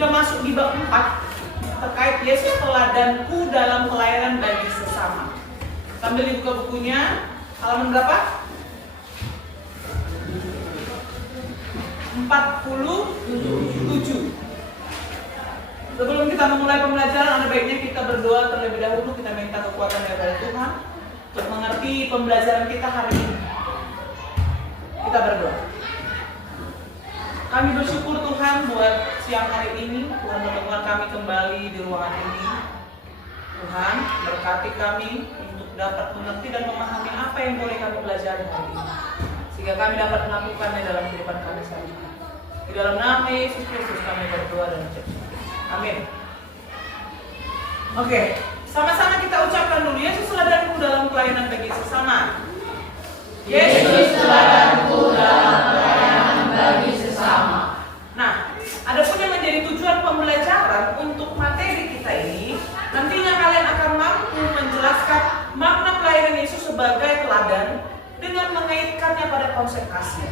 sudah masuk di bab 4 terkait Yesus teladanku dalam pelayanan bagi sesama. Sambil dibuka bukunya, halaman berapa? 47. Sebelum kita memulai pembelajaran, ada baiknya kita berdoa terlebih dahulu. Kita minta kekuatan daripada Tuhan untuk mengerti pembelajaran kita hari ini. Kita berdoa. Kami bersyukur Tuhan buat siang hari ini. Tuhan mempertemukan kami kembali di ruangan ini. Tuhan berkati kami untuk dapat mengerti dan memahami apa yang boleh kami pelajari hari ini, sehingga kami dapat melakukannya dalam kehidupan kami sehari-hari. Di dalam nama Yesus Kristus kami berdoa dan berdoa. Amin. Oke, sama-sama kita ucapkan dulu, Yesus teladanku dalam pelayanan bagi sesama. Yesus teladanku dalam pelayanan bagi sesama. Nah, ada pun yang menjadi tujuan pembelajaran untuk materi kita ini, nantinya kalian akan mampu menjelaskan makna pelayanan Yesus sebagai teladan dengan mengaitkannya pada konsep kasih.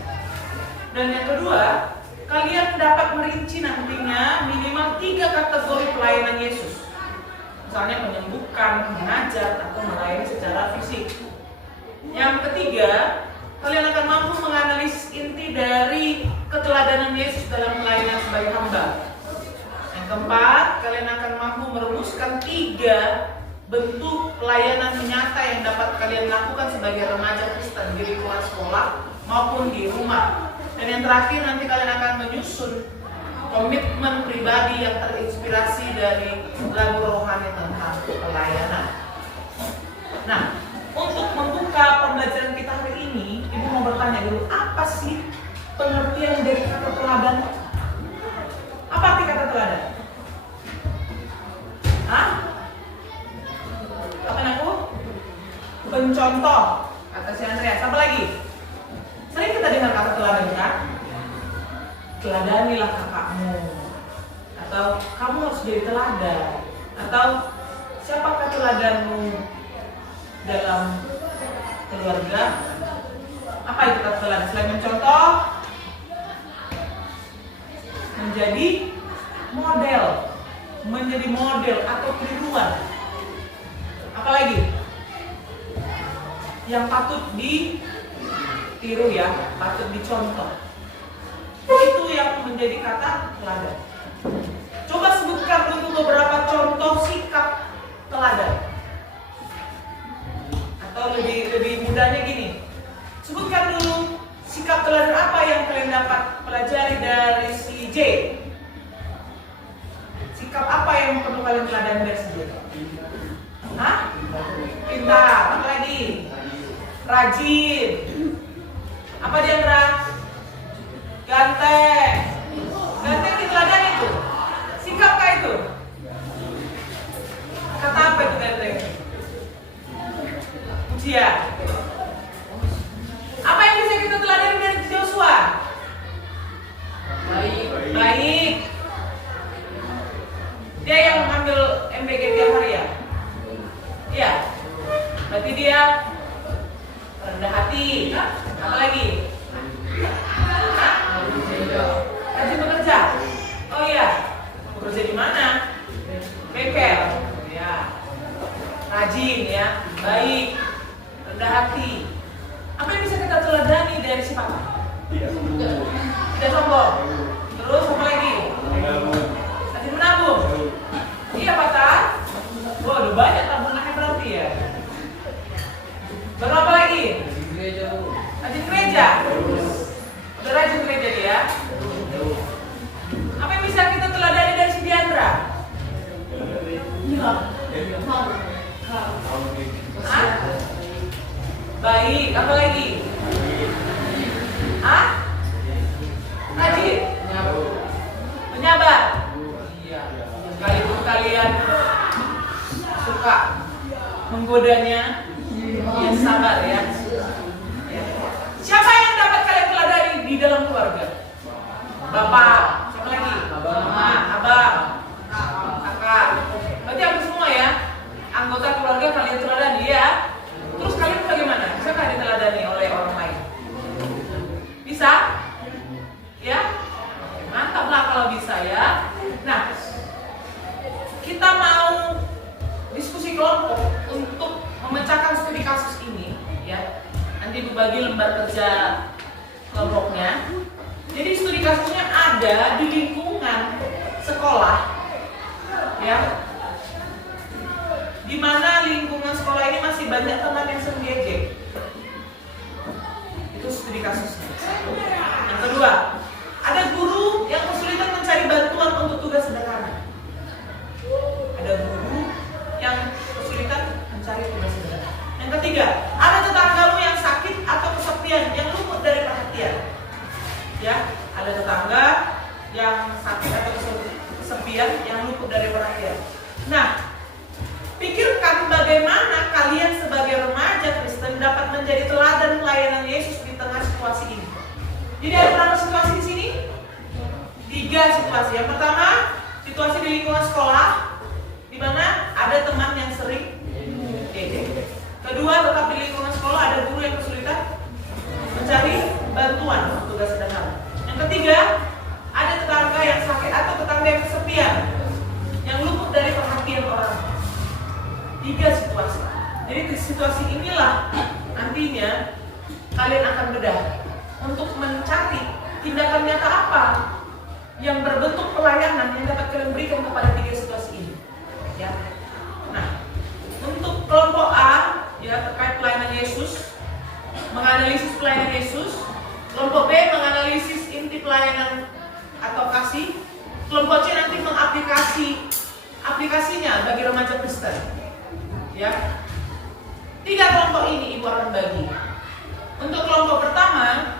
Dan yang kedua, kalian dapat merinci nantinya minimal 3 kategori pelayanan Yesus. Misalnya menyembuhkan, mengajar, atau melayani secara fisik. Yang ketiga, kalian akan mampu menganalisis inti dari keteladanan Yesus dalam pelayanan sebagai hamba. Yang keempat, kalian akan mampu merumuskan 3 bentuk pelayanan nyata yang dapat kalian lakukan sebagai remaja Kristen di lingkungan sekolah maupun di rumah. Dan yang terakhir, nanti kalian akan menyusun komitmen pribadi yang terinspirasi dari lagu rohani tentang pelayanan. Nah, untuk membuka pembelajaran kita hari ini, Ibu mau bertanya dulu, apa sih pengertian dari kata teladan? Apa arti kata teladan? Hah? Apa aku? Pencontoh, kata si Andrea. Apa lagi? Sering kita dengar kata teladan kan? Teladanilah kakakmu, atau kamu harus jadi teladan, atau siapakah teladanmu dalam keluarga? Apa itu kata teladan? Selain mencontoh, menjadi model atau tiruan. Apalagi yang patut ditiru ya, patut dicontoh. Itu yang menjadi kata teladan. Coba sebutkan dulu beberapa contoh sikap teladan. Atau lebih mudahnya gini, sebutkan dulu sikap teladan apa yang kalian dapat pelajari dari si J. Sikap apa yang perlu kalian teladani dari si J? Hah? Pintar. Apa lagi? Rajin. Apa dia, Andra? Ganteng. Ganteng diteladani itu. Sikap kah itu? Kata apa itu ganteng? Pujian. Apa yang bisa kita teladani dari Joshua? Baik. Dia yang mengambil MBG tiap hari ya? Iya. Berarti dia rendah hati. Apa lagi? Rajin bekerja. Oh iya. Bekerja di mana? Bengkel. Ya. Rajin ya. Baik. Rendah hati. Apa yang bisa kita teladani dari si Papa? Tidak sombong. Terus apa lagi? Rajin menabung. Iya, Papa. Wah, udah banyak tabungannya berarti ya. Baru apa lagi? Rajin gereja. Udah rajin gereja dia. Apa yang bisa kita teladani dari si Diandra? Hah? Baik, apa lagi? Hah? Rajin? Menyabar? Sekalipun kalian suka menggodanya, ya sabar ya. Siapa yang dapat kalian teladani di dalam keluarga? Bapak, siapa lagi? Mama, abang, kakak. Berarti hampir semua ya. Anggota keluarga kalian teladani ya. Terus kalian bagaimana? Bisakah diteladani oleh orang lain? Bisa? Ya? Mantap lah kalau bisa ya. Nah, baca kelompoknya. Jadi studi kasusnya ada di lingkungan sekolah, ya, di mana lingkungan sekolah ini masih banyak teman yang sering diejek. Itu studi kasusnya. Yang kedua, ada guru yang kesulitan mencari bantuan untuk tugas sederhana. Ada guru yang kesulitan mencari tugas sederhana. Yang ketiga, ada tetanggamu yang sakit atau kesepian yang luput dari perhatian. Ya, ada tetangga yang sakit atau kesepian yang luput dari perhatian. Nah, pikirkan bagaimana kalian sebagai remaja Kristen dapat menjadi teladan pelayanan Yesus di tengah situasi ini. Jadi ada berapa situasi di sini? 3 situasi. Yang pertama, situasi di lingkungan sekolah, di mana ada teman yang sering ejek. Kedua, tetap di lingkungan sekolah ada guru yang kesulitan mencari bantuan untuk tugas sederhana. Yang ketiga, ada tetangga yang sakit atau tetangga yang kesepian yang luput dari perhatian orang. 3 situasi. Jadi di situasi inilah nantinya kalian akan bedah untuk mencari tindakan nyata apa yang berbentuk pelayanan yang dapat kalian berikan kepada 3 situasi ini. Ya. Nah, untuk kelompok A, ya, terkait pelayanan Yesus, menganalisis pelayanan Yesus. Kelompok B menganalisis inti pelayanan atau kasih. Kelompok C nanti aplikasinya bagi remaja Kristen. Ya, 3 kelompok ini Ibu akan bagi. Untuk kelompok pertama,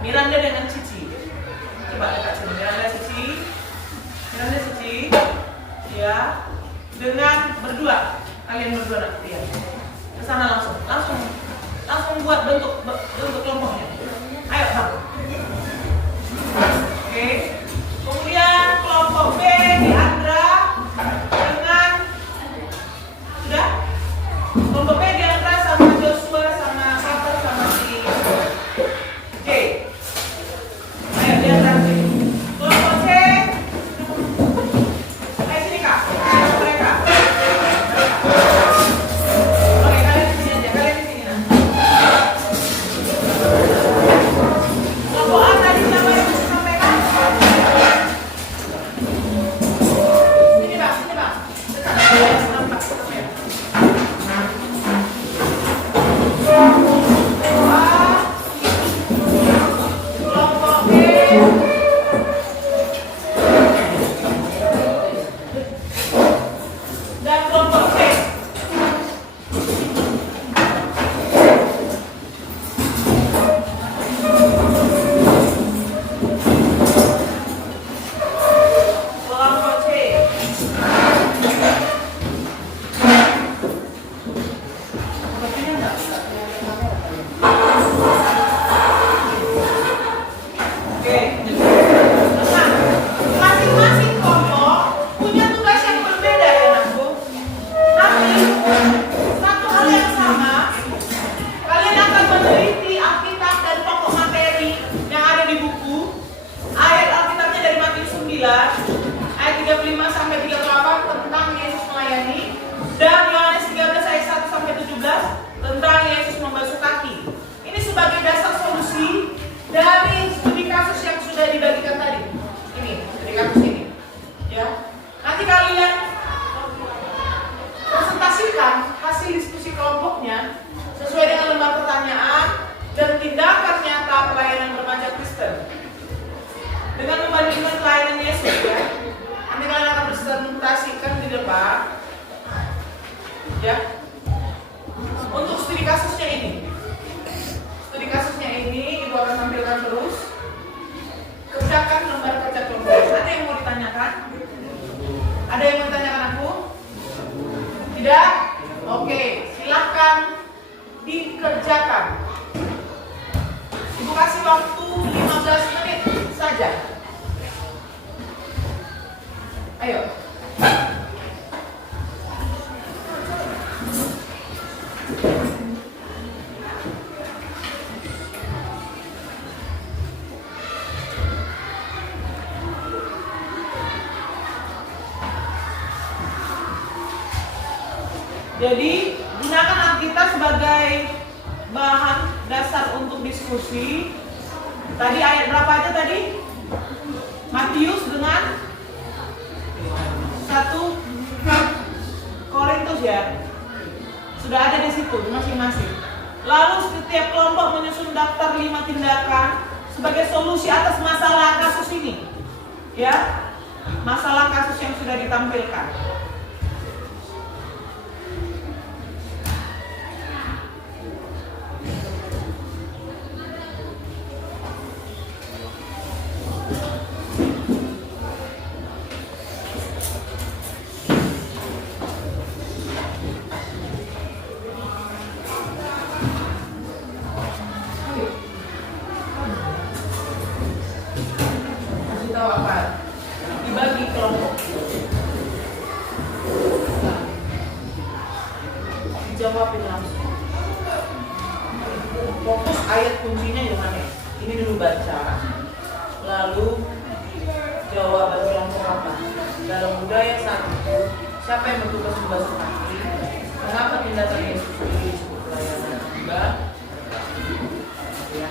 Miranda dengan Cici. Coba dekat sini, Miranda Cici, ya, dengan berdua, kalian berdua nanti ya. Kesana langsung buat bentuk kelompoknya. Ayo, Bang. Oke. Kemudian kelompok B di Andra dengan sudah. Kelompok B di Andra sama Joshua sama Papa sama si. Oke. Ayo di Andra. Kelompok C. Ayo sini Kak. Ayo mereka. Oke, kalian di sini aja. Kalian di sini nah. Kelompok A tadi siapa yang bisa sampaikan? Sini Bang. Dekat. Nampak kamera. Kelompok B. Dan kelompok C. Kelompok C. Sepertinya enggak bisa kelihatan kamera kali. Oke. Nah, masing-masing kelompok punya tugas yang berbeda ya Nakku. Tapi satu hal yang sama, kalian akan meneliti Alkitab dan pokok materi yang ada di buku. Ayat Alkitabnya dari Matius 9 ayat 35 sampai 38 tentang Yesus melayani, dan Yohanes 13 ayat 1 sampai 17 tentang Yesus membasuh kaki. Ini sebagai dasar solusi dari studi kasus yang sudah dibagikan tadi. Ini studi kasus ini. Ya. Nanti kalian presentasikan hasil diskusi kelompoknya sesuai dengan lembar pertanyaan dan tindakan nyata pelayanan remaja Kristen dengan membandingkan pelayanan Yesus ya. Nanti kalian akan presentasikan di depan ya. Untuk studi kasusnya ini Ibu akan tampilkan terus. Kerjakan lembar kerja kelompok. Ada yang mau ditanyakan? Ada yang mau ditanyakan aku? Tidak? Oke, silahkan dikerjakan. Ibu kasih waktu 15 menit saja. Ayo. Jadi gunakan Alkitab sebagai bahan dasar untuk diskusi. Tadi ayat berapa aja tadi? Matius dengan 1 Korintus ya. Sudah ada di situ masing-masing. Lalu setiap kelompok menyusun daftar 5 tindakan sebagai solusi atas masalah kasus ini. Ya. Masalah kasus yang sudah ditampilkan. Dibagi kelompok, dijawabin langsung. Fokus ayat kuncinya yang mana? Ini dulu baca, lalu jawaban kelompok apa? Dalam budaya saat itu, siapa yang bertugas membasuh kaki? Mengapa tindakan Yesus itu disebut pelayanan? Mbak? Ya.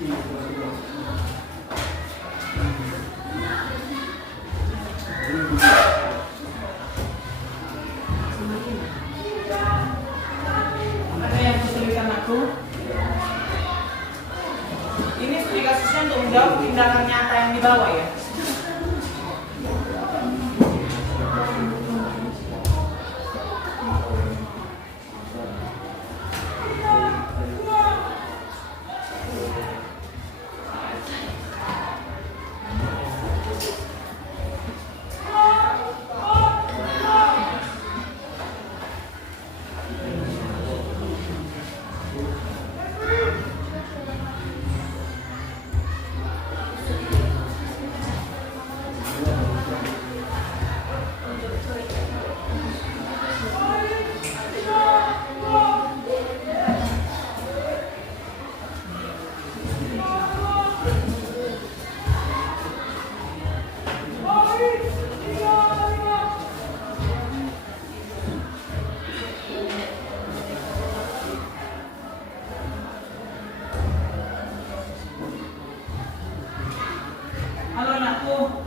Ada yang kesulitan aku? Ini studi kasusnya untuk menjawab tindakan nyata yang dibawa ya. Halo anakku,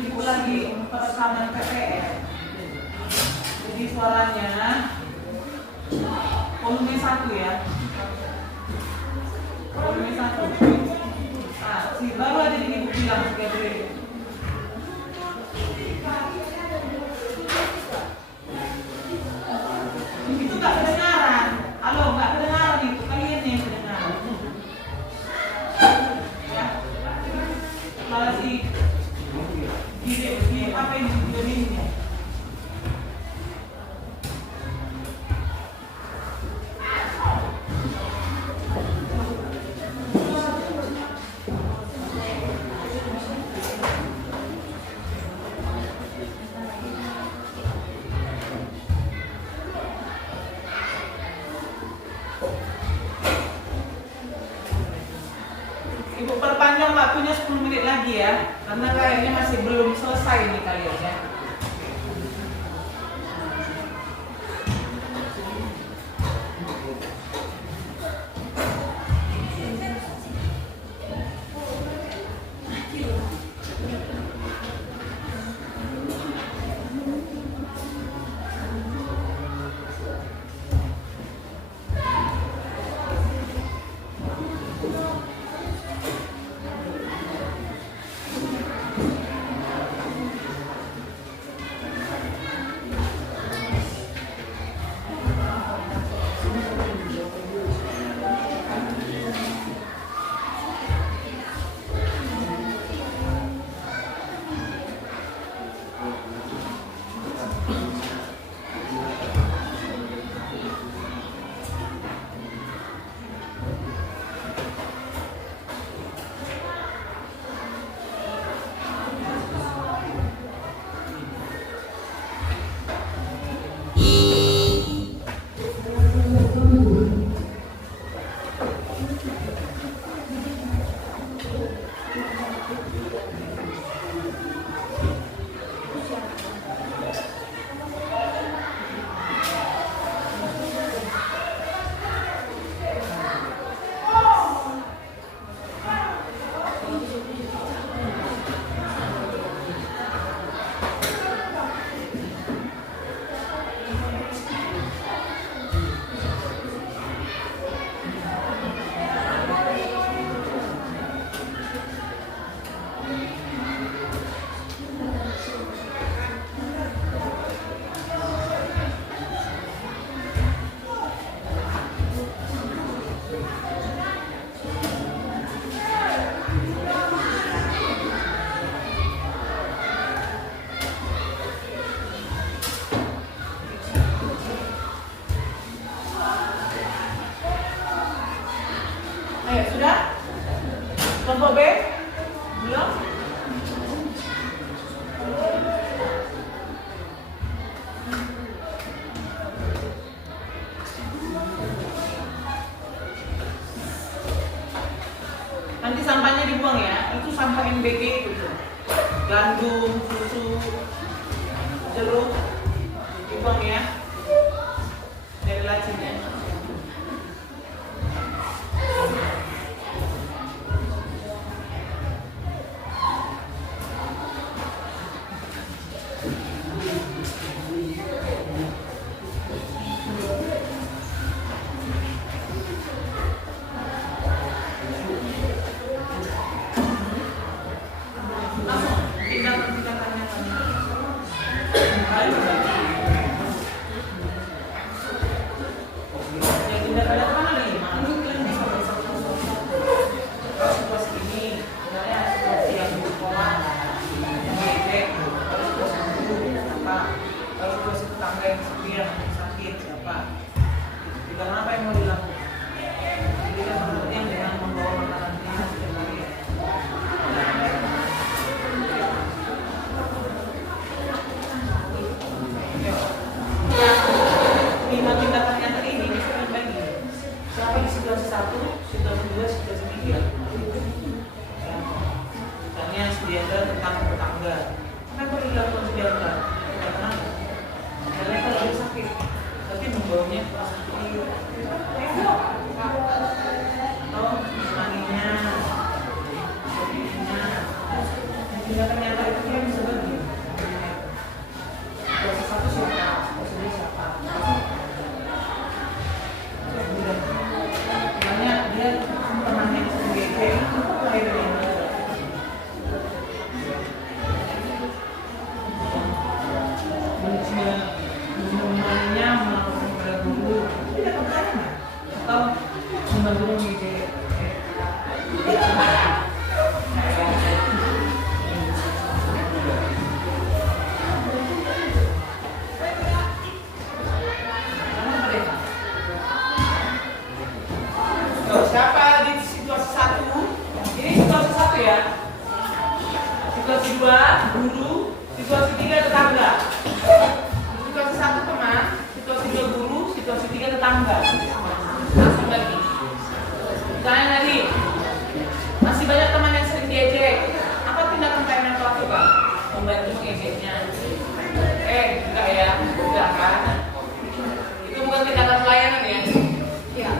ibu lagi perekaman PPR. Jadi suaranya volume 1 ya. Volume 1. Nah, baru aja ibu bilang Gabriel. Itu nggak kedengaran. Halo, nggak kedengaran itu. Kalian yang kedengaran. Ya. Kalau di apa yang di video ini ya? Ibu perpanjang waktunya 10 menit lagi ya, karena kayaknya masih belum selesai nih kalian ya. Ayo, sudah? Kelompok B? Belum? Nanti sampahnya dibuang ya. Itu sampah NBG itu. Gandum, susu, jeruk dibuang ya. Dari lacinya. saudara tentang tetangga. Apa yang perlu dilakukan saudara? Tidak tenang. Kalian kalau ada sakit, tapi membawanya ke rumah sakit. Atau mandinya, tindakan nyata itu dia bisa bagi. Kalau satu siapa, kalau siapa. Makanya dia temannya sendiri itu mulai dari ini. Menemaninya melakukan kepada guru, tidak bertanya atau membantu mengisi. Siapa di situasi 1? Ini situasi 1 ya. Situasi 2 guru, situasi 3 tetangga. Situasi 1 teman, situasi 2 guru, situasi 3 tetangga. Langsung lagi. Misalnya tadi masih banyak teman yang sering diejek. Apa tindakan kalian yang lakukan? Membantu mengejeknya. Enggak ya, enggak kan? Itu bukan tindakan pelayanan ya. Iya.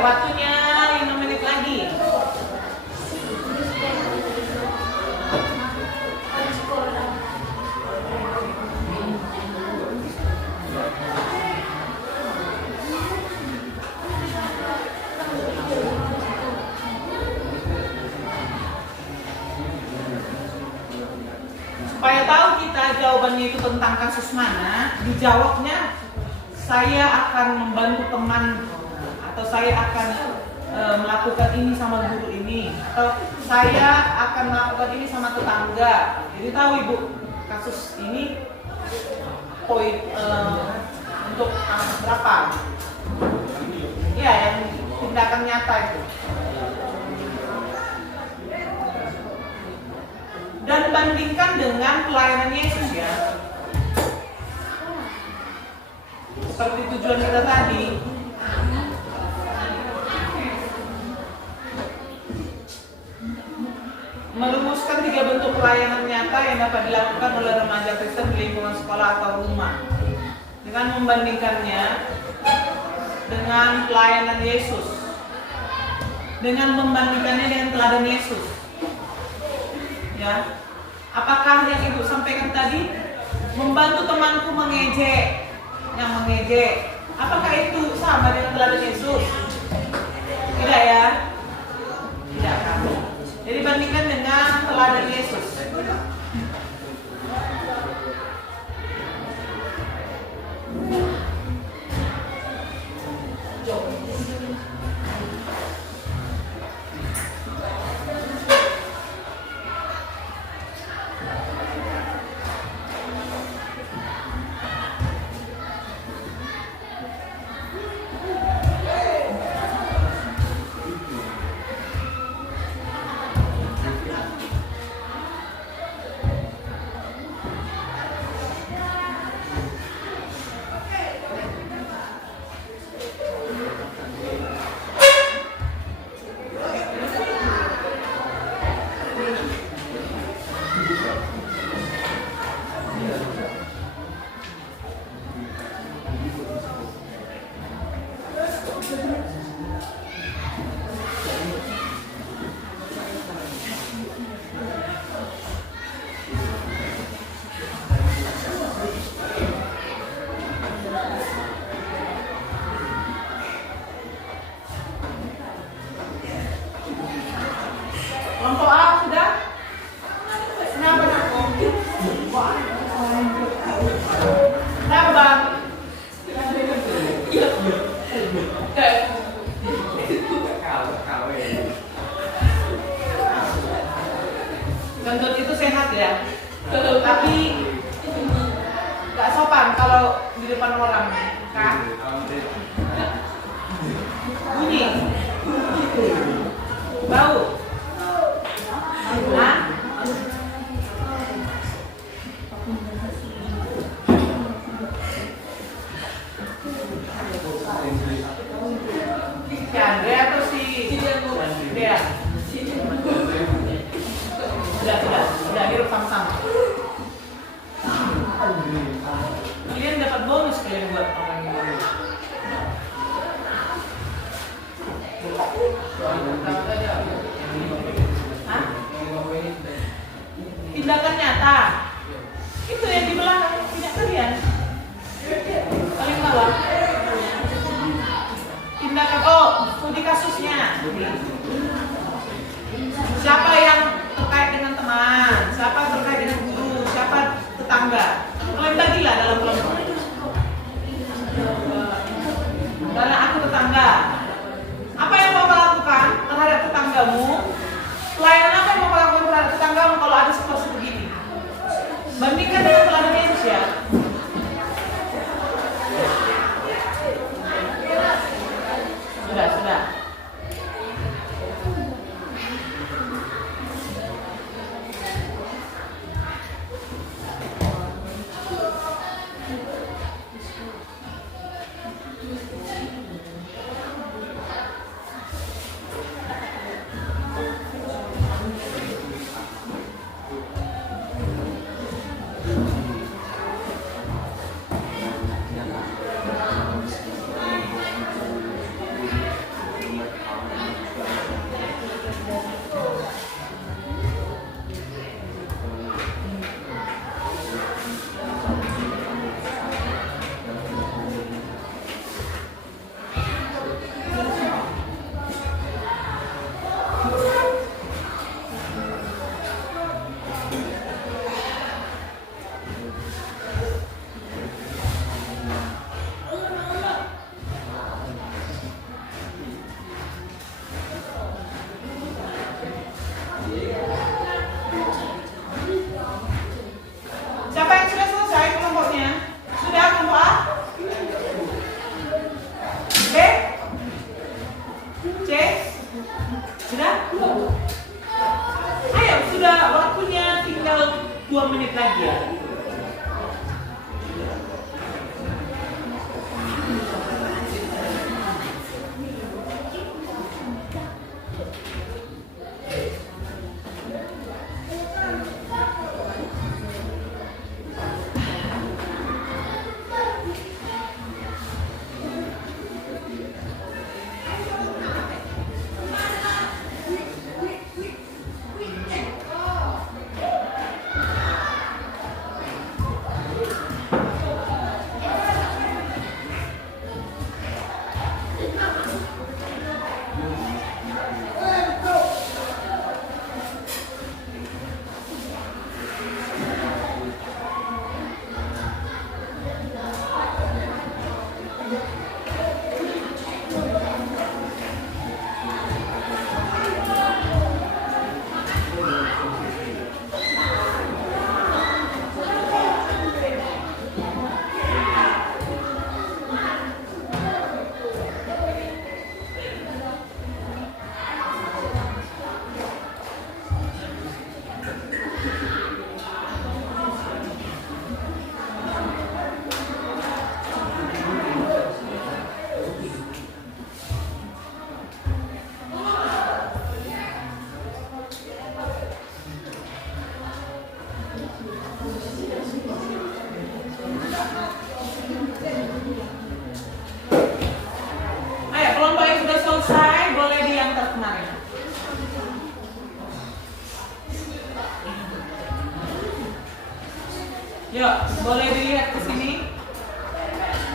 Waktunya 5 menit lagi. Supaya tahu kita jawabannya itu tentang kasus mana, dijawabnya saya akan membantu teman atau saya akan melakukan ini sama guru ini atau saya akan melakukan ini sama tetangga. Jadi tahu ibu kasus ini poin untuk berapa? Ya, yang tindakan nyata itu. Dan bandingkan dengan pelayanan Yesus ya. Seperti tujuan kita tadi. Merumuskan 3 bentuk pelayanan nyata yang dapat dilakukan oleh remaja Kristen di lingkungan sekolah atau rumah. Dengan membandingkannya dengan pelayanan Yesus. Dengan membandingkannya dengan teladan Yesus. Ya. Apakah yang Ibu sampaikan tadi membantu temanku mengejek, yang mengejek? Apakah itu sama dengan teladan Yesus? Tidak ya? Tidak kan? Jadi bandingkan dengan teladan Yesus. Kelompok A sudah? Kenapa nak? Kenapa bang? Gendut itu sehat ya, tapi nggak sopan kalau di depan orang, kan? Bunyi, bau, nah? Si Andre atau si Dea? Sudah hirup sama-sama. Kalian dapat bonus kalian buat orang yang baru. Hah? Tindakan nyata. Itu yang di belakang punya kalian. Paling bawah. Tindakan studi kasusnya. Siapa yang terkait dengan teman, siapa terkait dengan guru, siapa tetangga. Kalian bagilah dalam kelompok. Karena aku tetangga. Apa yang mau kau lakukan terhadap tetanggamu? Pelayanan apa yang mau kau lakukan terhadap tetanggamu kalau ada situasi begini? Bandingkan dengan teladan Yesus ya. Sudah. Sudah waktunya tinggal 2 menit lagi ya. Yuk, boleh dilihat ke sini.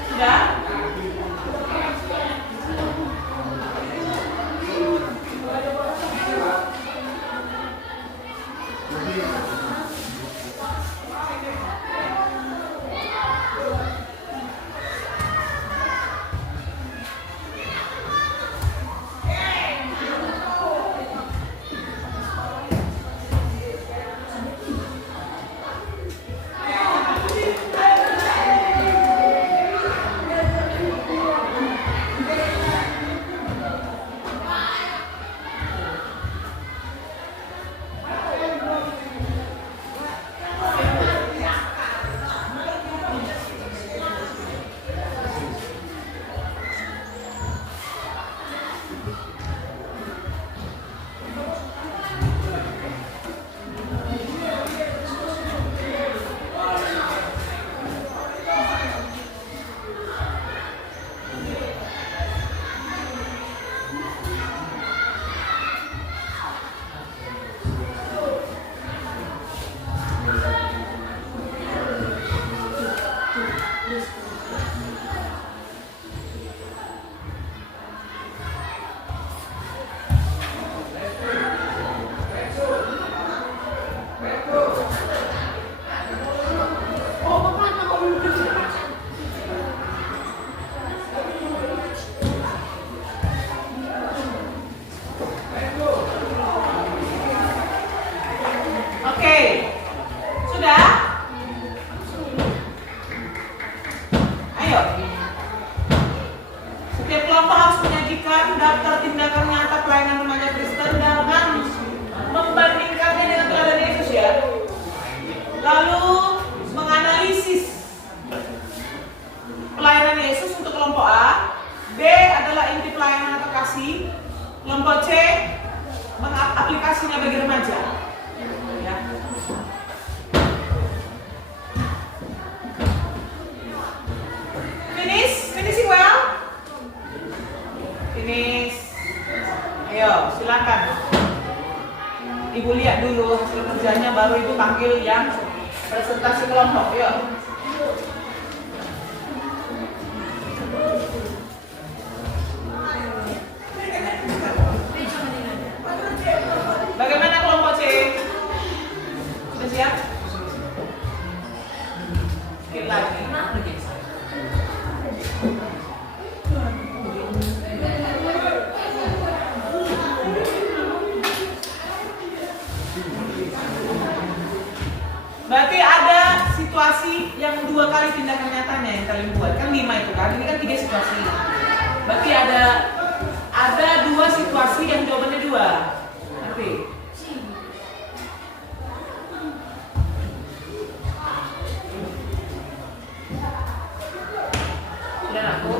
Sudah? Oke. Sudah? Ayo. Setiap kelompok harus menyajikan daftar tindakan nyata pelayanan remaja Kristen dan membandingkannya dengan teladan Yesus ya. Lalu menganalisis pelayanan Yesus untuk kelompok A. B adalah inti pelayanan atau kasih. Kelompok C mengaplikasinya bagi remaja. Ya. Finishing well? Finish. Ayo, silakan. Ibu lihat dulu hasil kerjanya, baru ibu panggil yang presentasi kelompok. Yuk. Bagaimana kelompok C? Sudah siap? Sedikit lagi. Berarti ada situasi yang 2 kali tindakan nyatanya yang kalian buat. Kan 5 itu kan, ini kan 3 situasi. Berarti ada 2 situasi yang jawabannya 2. Ngerti? Dan aku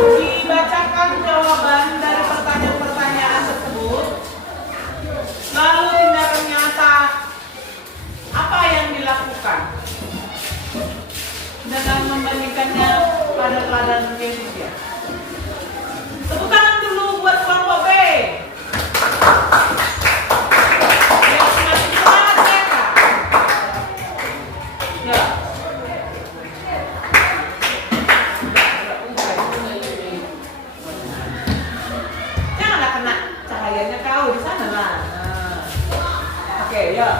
Dibacakan jawaban dari pertanyaan-pertanyaan tersebut. Lalu tindakan nyata apa yang dilakukan dengan membandingkannya pada teladan Yesus ya. Tepuk tangan dulu buat kelompok B. Yang semakin semangat mereka. Ya. Janganlah kena cahayanya kau di sana lah. Nah. Oke, ya.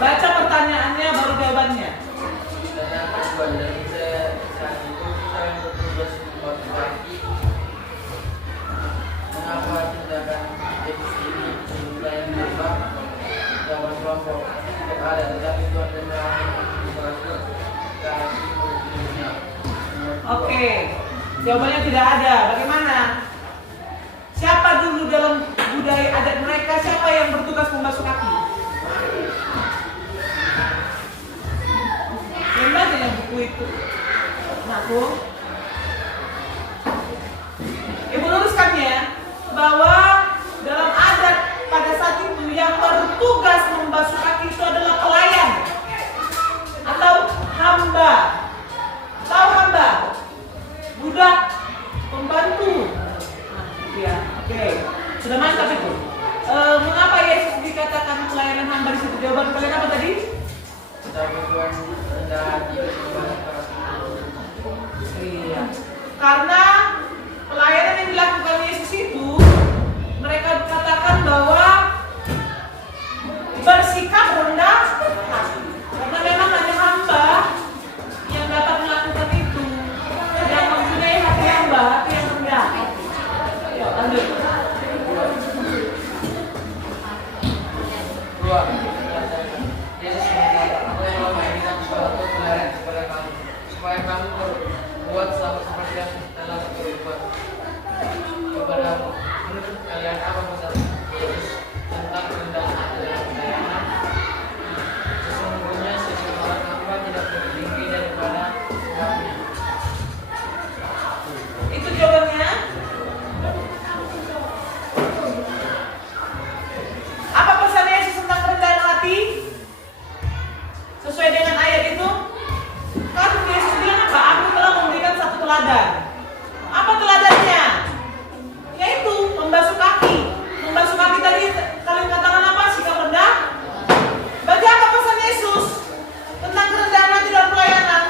Baca pertanyaannya baru jawabannya. Mengapa tindakan Yesus ini jumlah yang berubah? Jawaban kelompok tidak ada, tetapi Tuhan dan Oke, jawabannya tidak ada. Bagaimana? Siapa dulu dalam budaya adat mereka? Siapa yang bertugas membasuh kaki? Gimana yang buku itu? Aku Ibu luruskan ya, bahwa dalam adat pada saat itu yang bertugas membasuh kaki itu adalah pelayan atau hamba. Tahu hamba? Budak, pembantu. Nah, ya, oke. Sudah mantap itu. Mengapa Yesus dikatakan pelayanan hamba di situ? Jawaban kalian apa tadi? Iya. Karena pelayanan yang dilakukan Yesus itu, mereka katakan bahwa bersikap rendah hati. Karena memang hanya hamba yang dapat melakukan itu, yang mempunyai hati hamba, hati yang rendah. Yuk, lanjut. Yesus mengatakan, aku yang telah memberikan suatu pelayanan kepada kamu, supaya kamu berbuat sama seperti yang telah berbuat kepadamu. Menurut kalian apa pesan Yesus tentang kerendahan dalam pelayanan? Sesungguhnya seseorang hamba tidak lebih tinggi daripada Tuhannya. Itu jawabannya. Apa pesan Yesus tentang kerendahan hati? Sesuai dengan ayat itu, kan Yesus bilang apa? Aku telah memberikan satu teladan. Apa teladannya? Yaitu membasuh kaki. Membasuh kaki tadi kalian katakan apa? Sikap rendah. Bagi apa pesan Yesus tentang kerendahan hati dalam pelayanan?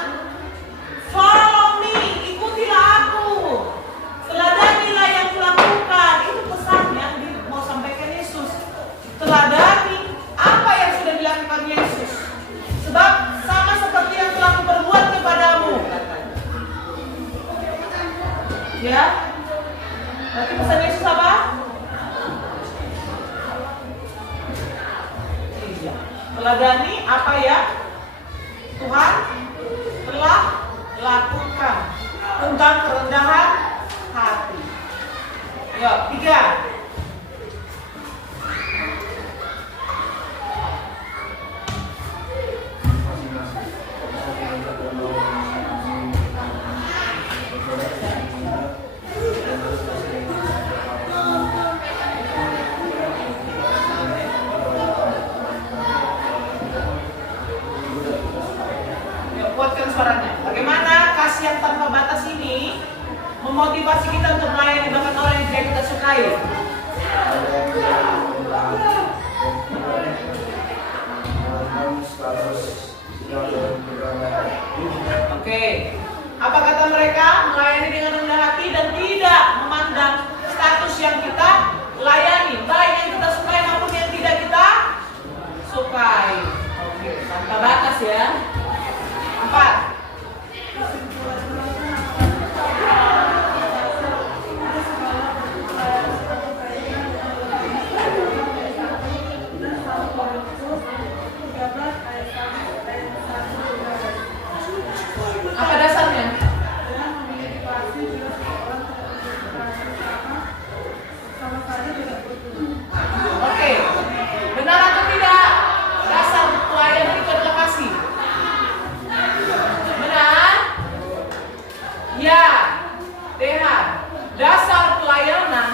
Follow me, ikutilah aku. Teladanilah yang kulakukan. Itu pesan yang mau sampaikan Yesus. Teladani apa yang sudah dilakukan Yesus. Sebab sama seperti yang telah kuperbuat kepadamu. Ya. Berarti pesan Yesus apa? Iya. Teladani apa ya Tuhan telah lakukan tentang kerendahan hati. Yuk, 3. suaranya. Bagaimana kasih yang tanpa batas ini memotivasi kita untuk melayani bahkan orang yang tidak kita sukai? Oke. Apa kata mereka? Melayani dengan rendah hati dan tidak memandang status yang kita layani, baik yang kita sukai maupun yang tidak kita sukai. Oke, tanpa batas ya. 4. Apa dasarnya? Oke, benar atau tidak? Dasar pelayanan itu adalah kasih. Benar? Ya. TH. Dasar pelayanan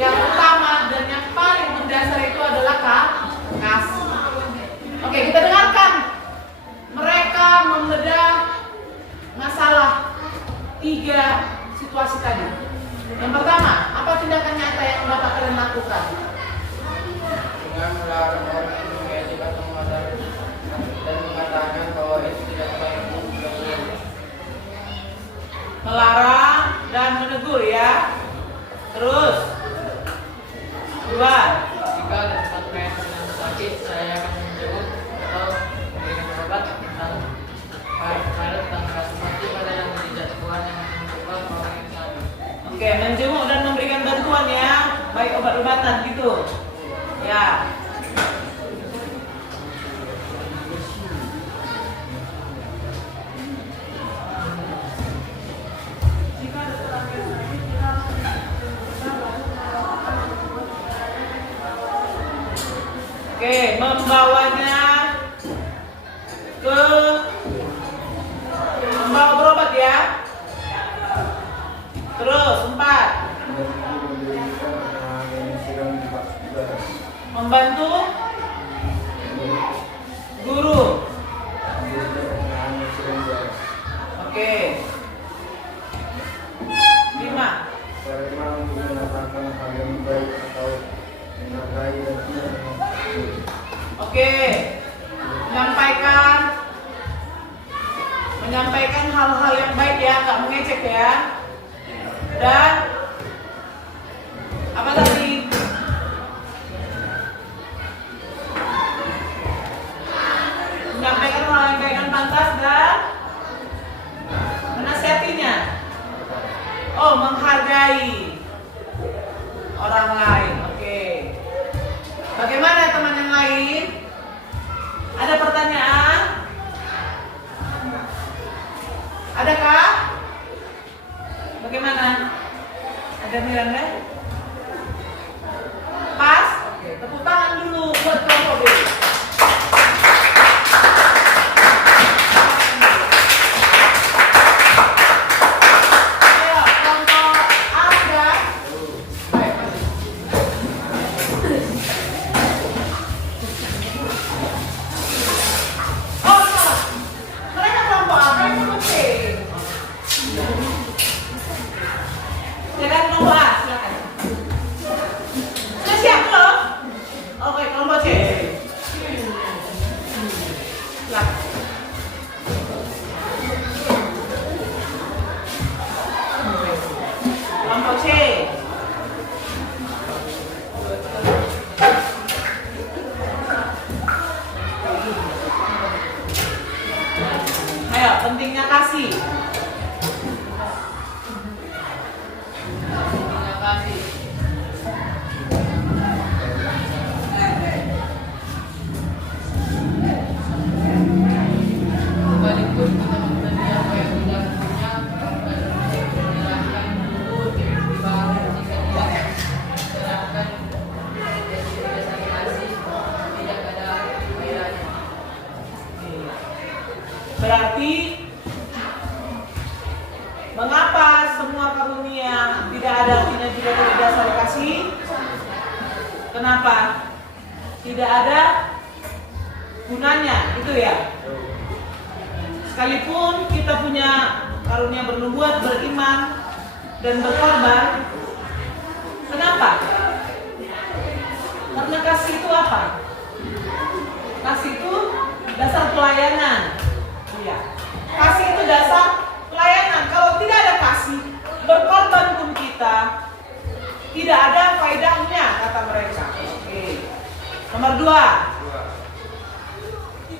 yang utama dan yang paling mendasar itu adalah kasih. Oke, kita dengarkan. Mereka membedah masalah 3 situasi tadi. Yang pertama, apa tindakan nyata yang dapat kalian lakukan? Dengan melarang orang itu mengejek atau mengajar dan mengatakan bahwa itu tidak baik untuk dilakukan. Melarang dan menegur ya. Terus 2. Jika ada tempat mereka sedang sakit, saya akan menjenguk atau memberikan obat tentang kasus mati pada yang tidak Tuhan yang mencoba orang yang sakit. Oke, menjenguk dan memberikan bantuan ya, baik obat-obatan gitu. Ya. Oke, membawanya ke membawa berobat ya. Terus 4. Membantu guru. Oke. 5. Oke. Menyampaikan hal-hal yang baik ya, nggak mengejek ya. Dan apa tadi? Menyampaikan hal yang baik dan pantas dan menasihatinya. Oh, menghargai orang lain. Oke. Bagaimana teman yang lain? Ada pertanyaan? Adakah? Bagaimana? Ada Miranda? Pas? Oke, tepuk tangan dulu buat kelompok B. Ayo, kelompok A sudah? Oh, salah. Mereka kelompok A, mereka kelompok C. Silakan kelompok A, silakan. Sudah siap belum? Oke, kelompok C. Silakan. Kelompok C. Ayo, pentingnya kasih. Terima kasih. Sekalipun kita memberi apa yang tidak punya, menyerahkan dulu baru jika tidak menyerahkan dan tidak saling kasih, tidak ada kaitannya. Berarti mengapa semua karunia tidak ada artinya jika tidak dasar kasih? Kenapa? Tidak ada gunanya, itu ya. sekalipun kita punya karunia bernubuat, beriman, dan berkorban. Kenapa? Karena kasih itu apa? Kasih itu dasar pelayanan. Iya. Kasih itu dasar pelayanan. Kalau tidak ada kasih, berkorban pun kita tidak ada faedahnya, kata mereka. Oke. Nomor 2.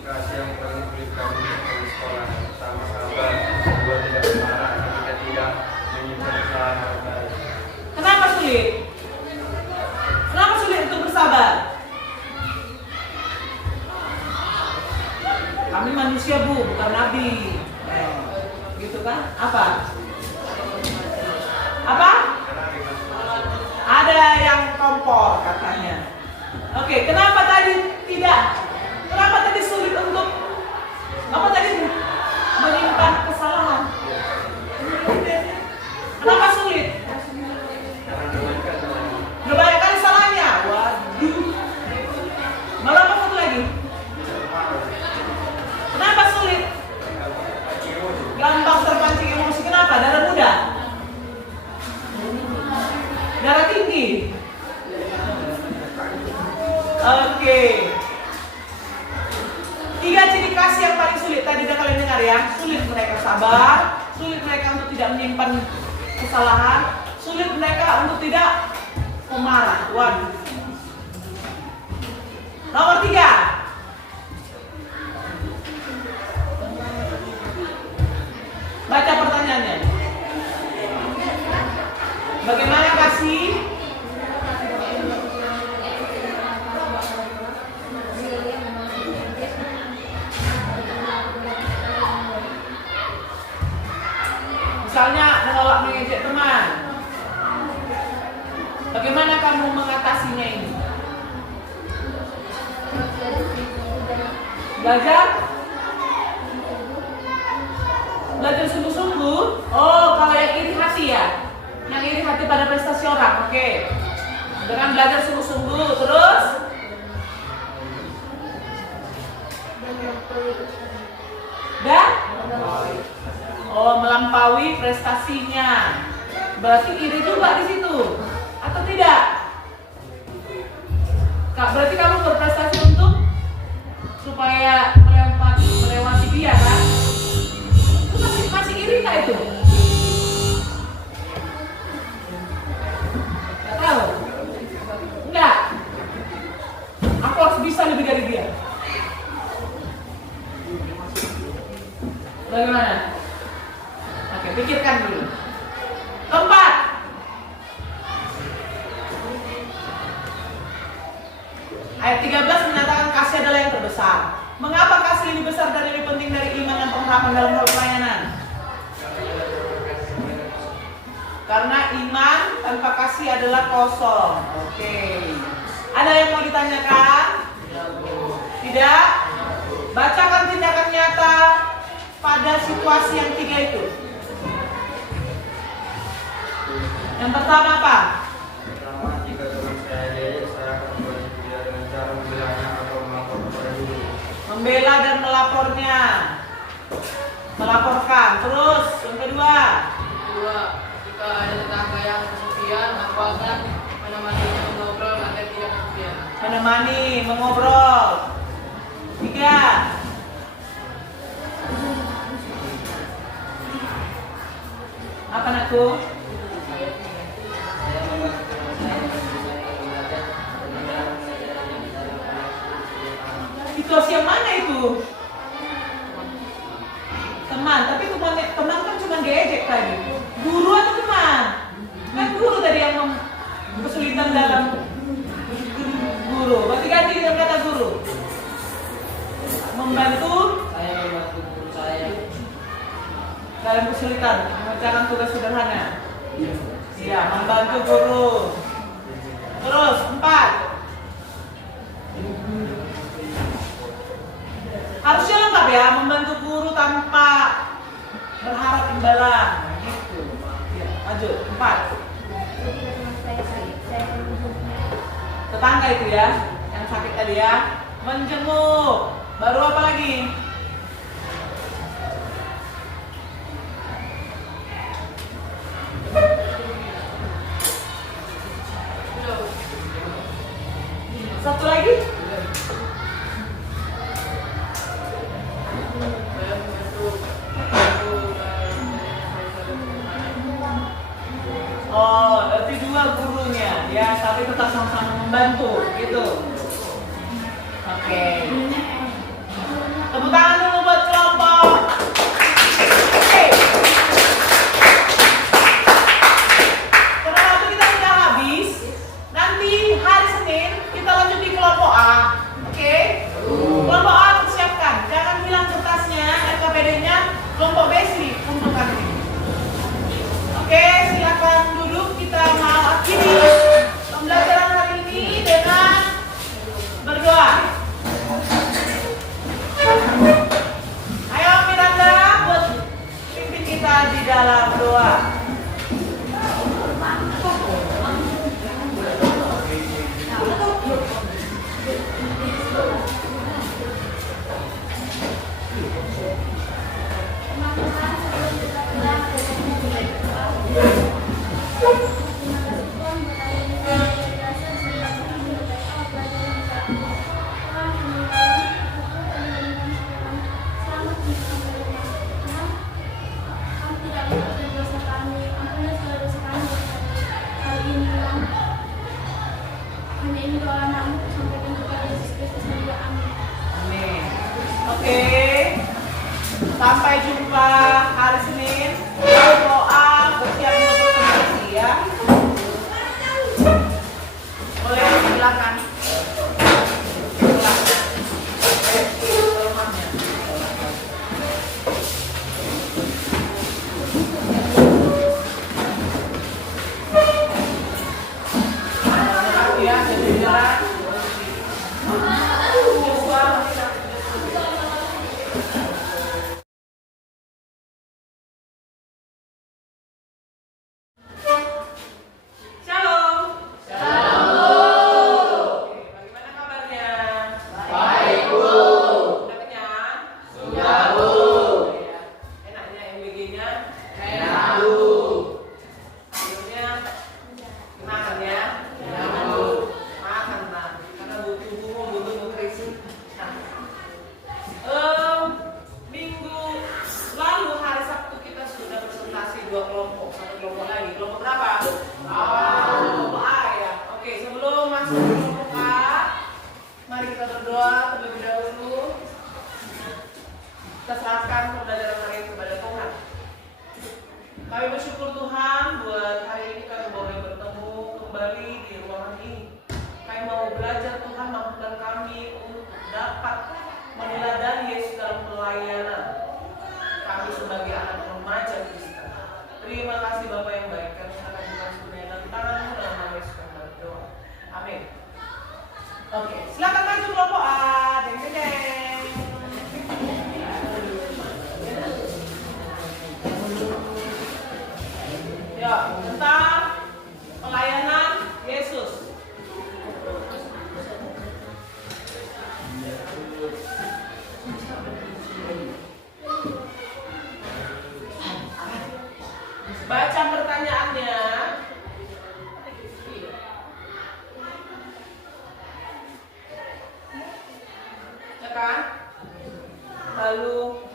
Kasih yang paling sulit kami di sekolah sama sahabat, kedua tidak marah ketika tidak menyimpan kesalahan yang baik. Kenapa sulit? Kenapa sulit untuk bersabar? Kami manusia, Bu, bukan nabi. Gitu kan? Apa? Apa? Ada yang kompor katanya. Oke, kenapa tadi tidak? Kenapa tadi sulit untuk apa tadi menyimpan kesalahan? Kenapa sulit? Udah banyak kali salahnya. Waduh. Malah apa satu lagi? Kenapa sulit? Gampang terpancing emosi. Kenapa? Darah muda? Darah tinggi? Oke. 3 ciri kasih yang paling sulit. Tadi udah kalian dengar ya. Sulit mereka sabar, sulit mereka untuk tidak menyimpan kesalahan, sulit mereka untuk tidak pemarah. Waduh. Nomor 3. Baca pertanyaannya. Bagaimana kasih? Misalnya menolak mengejek teman. Bagaimana kamu mengatasinya ini? Belajar sungguh-sungguh. Oh, kalau yang iri hati ya, yang iri hati pada prestasi orang. Oke. Dengan belajar sungguh-sungguh, terus dan melampaui prestasinya. Berarti iri juga di situ, atau tidak? Kak, berarti kamu berprestasi untuk supaya melewati dia kan? Itu masih iri kah itu? Gak tahu? Enggak. Aku harus bisa lebih dari dia. Bagaimana? Oke, pikirkan dulu. Keempat. Ayat 13 menyatakan kasih adalah yang terbesar. Mengapa kasih lebih besar dan lebih penting dari iman dan pengharapan dalam hal pelayanan? Karena iman tanpa kasih adalah kosong. Oke. Ada yang mau ditanyakan? Tidak? Bacakan tindakan nyata pada situasi yang 3 itu. Yang pertama apa? Pertama, jika teman saya diajak, saya akan membantu dia dengan cara membelanya atau melapor kepada guru. Membela dan melapornya. Melaporkan. Terus yang kedua. Jika ada tetangga yang kesepian, aku akan menemani mengobrol agar tidak kesepian. Menemani, mengobrol. 3. Apa anakku? Situasi yang mana itu? Teman, tapi teman kan cuma diejek tadi. Guru atau teman? Kan guru tadi yang kesulitan dalam guru. Berarti ganti dengan kata guru. Membantu Saya membantu guru saya. dalam kesulitan mengerjakan tugas sederhana. Iya, membantu guru. Terus 4. Harusnya lengkap ya, membantu guru tanpa berharap imbalan. Gitu. Ya, lanjut 4. Tetangga itu ya, yang sakit tadi ya, menjenguk. Baru apa lagi? Oke. Tepuk tangan dulu buat kelompok. Oke. Karena waktu kita sudah habis, nanti hari Senin kita lanjut di kelompok A. Oke? Kelompok A persiapkan, jangan hilang kertasnya, RKPD-nya. Kelompok B sini untuk kami. Oke, silakan duduk. Kita mau akhiri pembelajaran hari ini dengan berdoa. Ayo Miranda, buat pimpin kita di dalam doa. Amin. Oke. Sampai jumpa hari Senin. Doa bersiap untuk kembali ya. Boleh silakan. Kami bersyukur Tuhan buat hari ini kami boleh bertemu kembali di ruangan ini. Kami mau belajar Tuhan mampukan kami untuk dapat meneladani Yesus dalam pelayanan kami sebagai anak remaja Kristen. Terima kasih Bapak yang baik. Kami akan dengan sebenarnya tangan-Mu dalam nama Yesus kami berdoa. Amin. Oke, silakan maju kelompok A. Deng deng deng. Ya, tentang pelayanan Yesus. Baca pertanyaannya. Ya kan? Lalu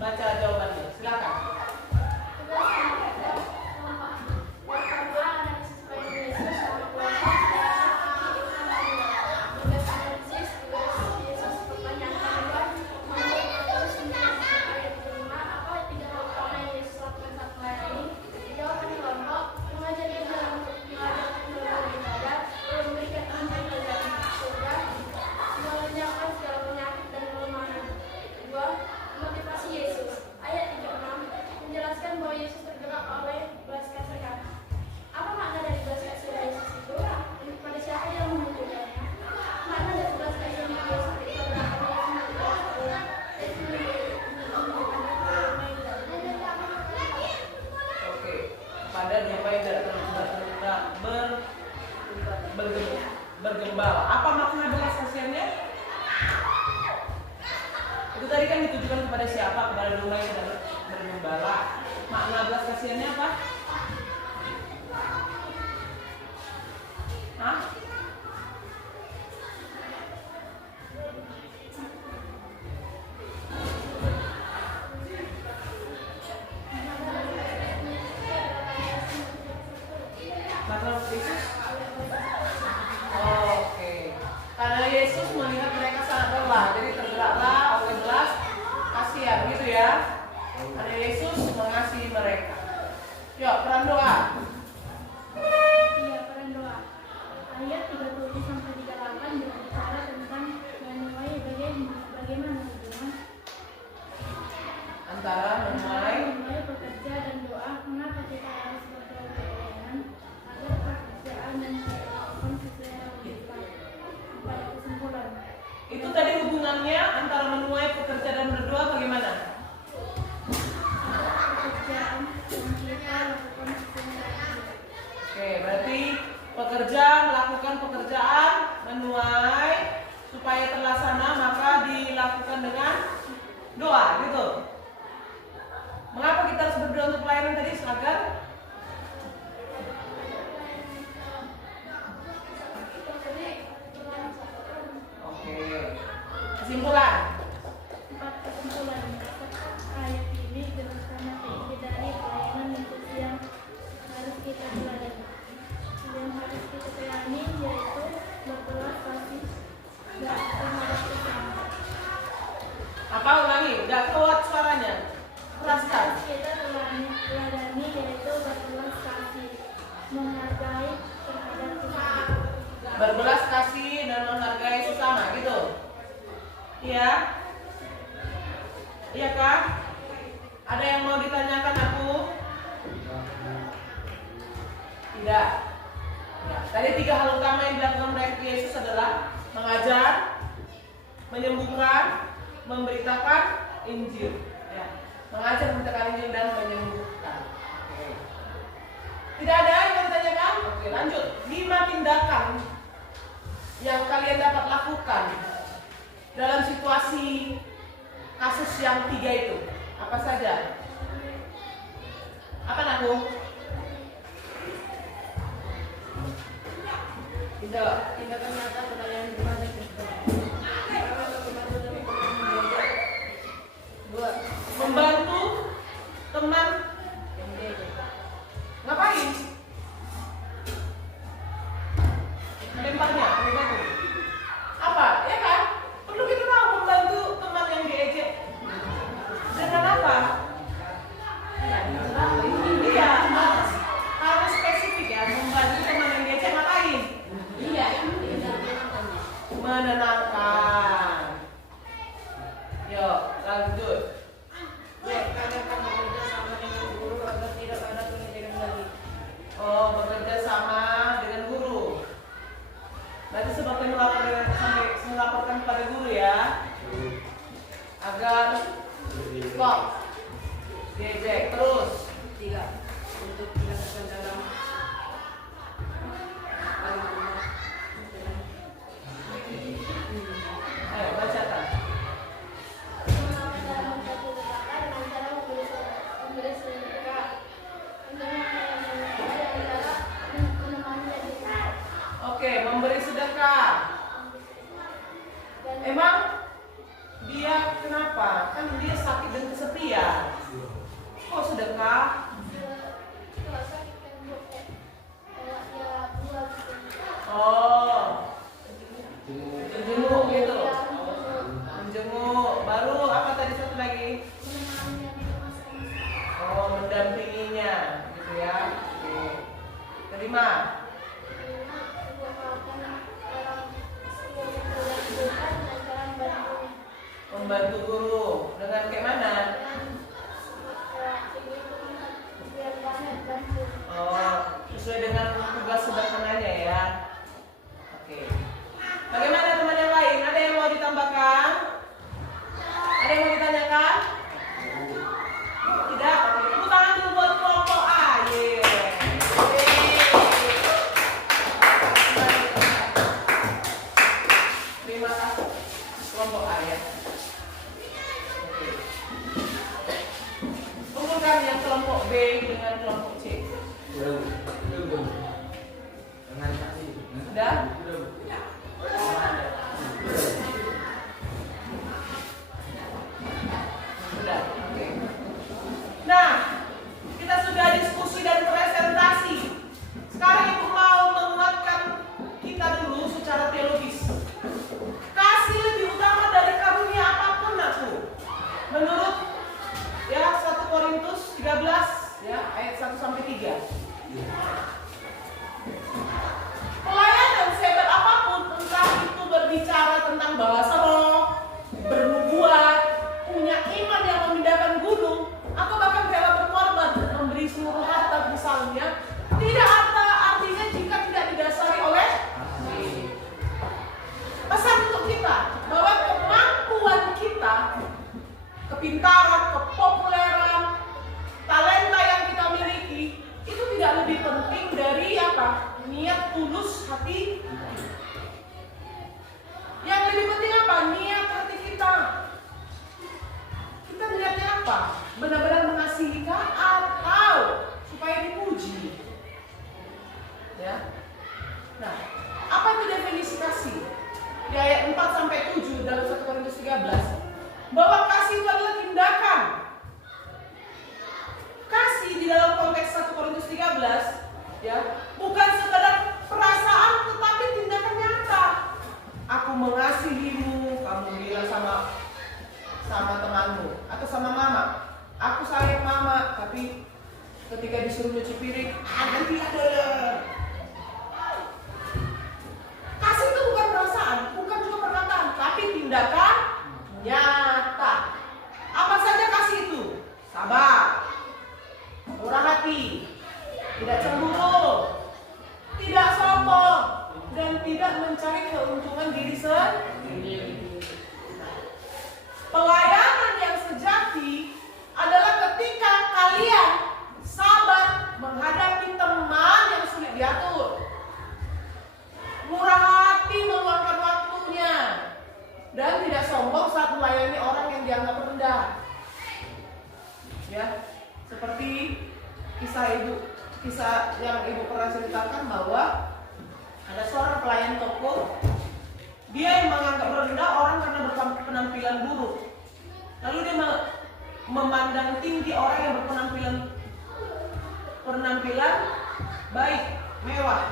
baca jawabannya. Silakan. Bergembala. Apa makna belas kasihannya? Itu tadi kan ditujukan kepada siapa? Kepada domba yang sedang bergembala. Makna belas kasihannya apa? Hah? Makna Yesus? Oke. Karena Ada Yesus melihat mereka sangat lelah, jadi tergeraklah oleh belas kasihan gitu ya. Ada Yesus mengasihi mereka. Yuk, peran doa. Iya, peran doa. Ayat 37 sampai 38 berbicara tentang menuai bagaimana hubungan Antara menuai pekerja dan doa. Mengapa kita harus berdoa pelayanan agar pekerjaan dan dilakukan sesuai realita. Pada kesimpulan, itu tadi hubungannya antara menuai pekerja dan berdoa bagaimana? agar pekerjaan yang kita lakukan sesuai realita. Oke, berarti pekerja melakukan pekerjaan menuai supaya terlaksana maka dilakukan dengan doa gitu. Mengapa kita harus berdoa untuk pelayanan tadi? Agar oke. Kesimpulan. Empat kesimpulan. Ayat ini jelaskan materi dari pelayanan misi yang harus kita jalani. Yang harus kita jalani yaitu berbelas kasih terhadap sesama. Apa ulangi? Gak kuat suaranya. Keraskan. Harus kita jalani yaitu berbelas kasih, menghargai terhadap sesama. Berbelas kasih dan menghargai sesama gitu. Iya. Iya kak? Ada yang mau ditanyakan aku? Tidak. Ya. Tadi 3 hal utama yang dilakukan oleh Yesus adalah mengajar, menyembuhkan, memberitakan Injil. Ya. Mengajar, memberitakan Injil dan menyembuhkan. Oke. Tidak ada yang mau ditanyakan? Oke, lanjut. 5 tindakan yang kalian dapat lakukan dalam situasi kasus yang 3 itu. Apa saja? Apa Naku? Tindakan nyata pelayanan kepada Kristen. Dua, Membantu teman. Ngapain? Melemparnya, membantu. Apa? Ya kan? Perlu kita tahu membantu teman yang diejek. Dengan apa? Iya, harus spesifik ya. Membantu teman yang diejek ngapain? Iya. Menenangkan. Yuk, lanjut. Tanyakan bekerja sama dengan guru agar tidak ada pengejaran lagi. Oh, bekerja sama dengan guru. Berarti sebabnya melaporkan kepada guru ya, agar stop diejek terus. 3, untuk dilakukan dalam Ayo bacakan. Dalam satu ledakan dengan cara memberi sedekah untuk menemani dan dikenal. Oke, memberi sedekah. Emang dia kenapa? Kan dia sakit dan kesepian. Kok sedekah? Kalau sakit kan ya buat Oh, menjenguk gitu. Menjenguk. Baru apa tadi satu lagi? Oh, mendampinginya, gitu ya. Oke. Kelima, membantu guru dengan kayak mana? Oh, sesuai dengan tugas sederhananya ya. Oke. Bagaimana teman yang lain? Ada yang mau ditambahkan? Ada yang mau ditanyakan? Tidak? Oke. Tepuk tangan dulu buat kelompok A. Terima kasih kelompok A ya. Oke. Kumpulkan yang kelompok B dengan kelompok C. Sudah? Sudah. Oke. Nah, kita sudah diskusi dan presentasi. Sekarang Ibu mau menguatkan kita dulu secara teologis. berbahasa roh, bernubuat, punya iman yang memindahkan gunung, atau bahkan rela berkorban memberi seluruh harta misalnya, tidak ada artinya jika tidak didasari oleh pesan untuk kita bahwa kemampuan kita, kepintaran, kepopuleran, talenta yang kita miliki itu tidak lebih penting dari apa? Niat tulus hati. Yang lebih penting apa? Niat hati kita. Kita niatnya apa? Benar-benar mengasihi kah atau supaya dipuji? Ya. Nah, apa itu definisi kasih? Di ayat 4 sampai 7 dalam 1 Korintus 13, bahwa kasih itu adalah tindakan. Kasih di dalam konteks 1 Korintus 13 ya, bukan sekadar perasaan tetapi tindakan nyata. Aku mengasihimu, kamu bilang sama temanmu atau sama mama, aku sayang mama, tapi ketika disuruh nyuci piring, nanti ada. Kasih itu bukan perasaan, bukan juga perkataan, tapi tindakan nyata. Apa saja kasih itu? Sabar, murah hati, tidak cemburu, tidak sombong, dan tidak mencari keuntungan diri sendiri. Pelayanan yang sejati adalah ketika kalian sabar menghadapi teman yang sulit diatur, murah hati meluangkan waktunya, dan tidak sombong saat melayani orang yang dianggap rendah. Ya, seperti kisah yang ibu pernah ceritakan bahwa ada seorang pelayan toko, dia yang menganggap rendah orang karena berpenampilan buruk, lalu dia memandang tinggi orang yang berpenampilan baik, mewah.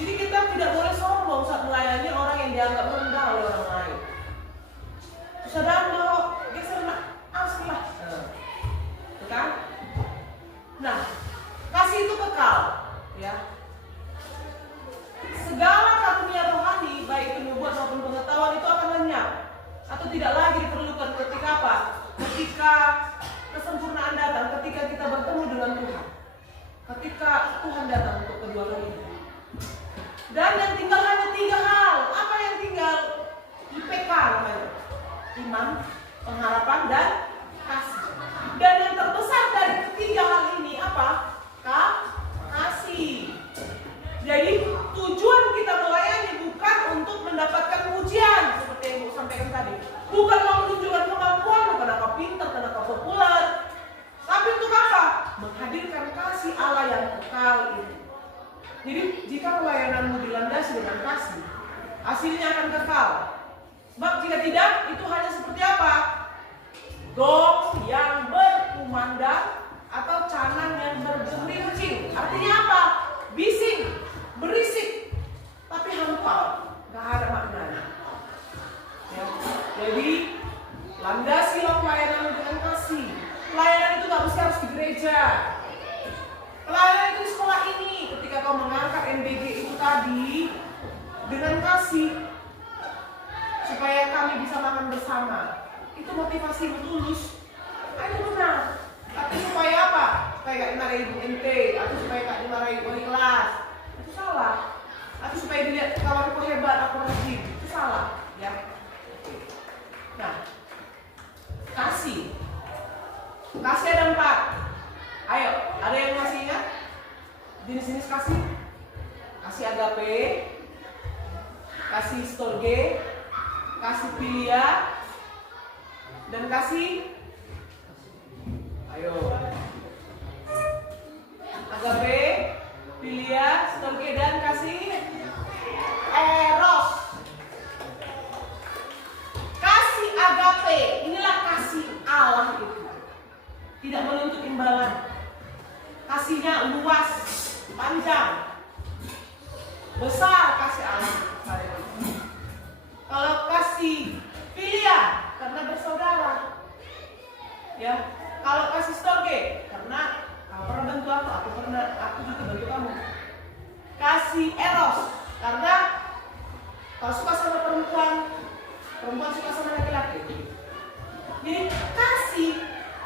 Jadi kita tidak boleh sombong saat melayani orang yang dianggap rendah oleh orang lain. Saudara mau geser nak, aslah, kan? Nah, kasih itu kekal, ya. Segala karunia rohani, baik penubuat maupun pengetahuan itu akan lenyap atau tidak lagi diperlukan ketika apa? Ketika kesempurnaan datang, ketika kita bertemu dengan Tuhan, ketika Tuhan datang untuk kedua kalinya. Dan yang tinggal hanya 3 hal. Apa yang tinggal? IPK namanya. Iman, pengharapan, dan kasih. Dan yang terbesar dari ketiga hal ini apa? Kasih. Jadi tujuan kita melayani bukan untuk mendapatkan pujian seperti yang Ibu sampaikan tadi. Bukan mau menunjukkan kemampuan, bukan apa pintar, dan apa populer. Tapi untuk apa? Menghadirkan kasih Allah yang kekal itu. Jadi jika pelayananmu dilandasi dengan kasih, hasilnya akan kekal. Sebab jika tidak, itu hanya seperti apa? Gong yang berkumandang atau canang yang bergerincing. Artinya apa? Bising, berisik, tapi hampa, gak ada maknanya. Ya. Jadi landasilah pelayanan dengan kasih. Pelayanan itu gak mesti harus di gereja. Pelayanan itu di sekolah ini. Ketika kau mengangkat MBG itu tadi dengan kasih, supaya kami bisa makan bersama, itu motivasi tulus. Itu benar. Tapi supaya apa? Supaya gak dimarahi ibu ente, atau supaya gak dimarahi wali kelas, itu salah. Atau supaya dilihat kawanku hebat, aku rajin, itu salah. Ya. Nah, kasih ada 4. Ayo, ada yang masih ingat jenis-jenis kasih? Kasih agape, kasih storge, kasih filia, dan kasih, ayo, agape, filia, storge, dan kasih eros. Kasih agape, inilah kasih Allah itu. Tidak menuntut imbalan. Kasihnya luas, panjang, besar kasih Allah. Kalau kasih filia karena bersaudara, ya. Kalau kasih storge karena kamu pernah bantu aku juga bantu kamu. Kasih eros karena kau suka sama perempuan perempuan suka sama laki-laki. Jadi kasih,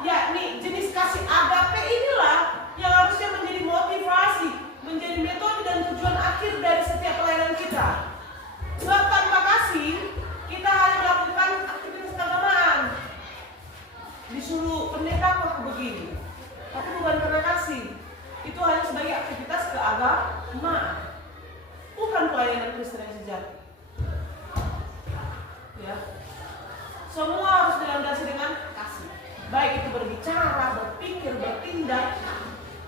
yakni jenis kasih agape inilah yang harusnya menjadi motivasi, menjadi metode dan tujuan akhir dari setiap pelayanan kita. Sebab tanpa kasih, kita hanya melakukan aktivitas keagamaan. Disuruh pendeta kok begini, tapi bukan karena kasih. Itu hanya sebagai aktivitas keagamaan, bukan pelayanan Kristen yang sejati. Ya, semua harus dilandasi dengan kasih. Baik itu berbicara, berpikir, bertindak,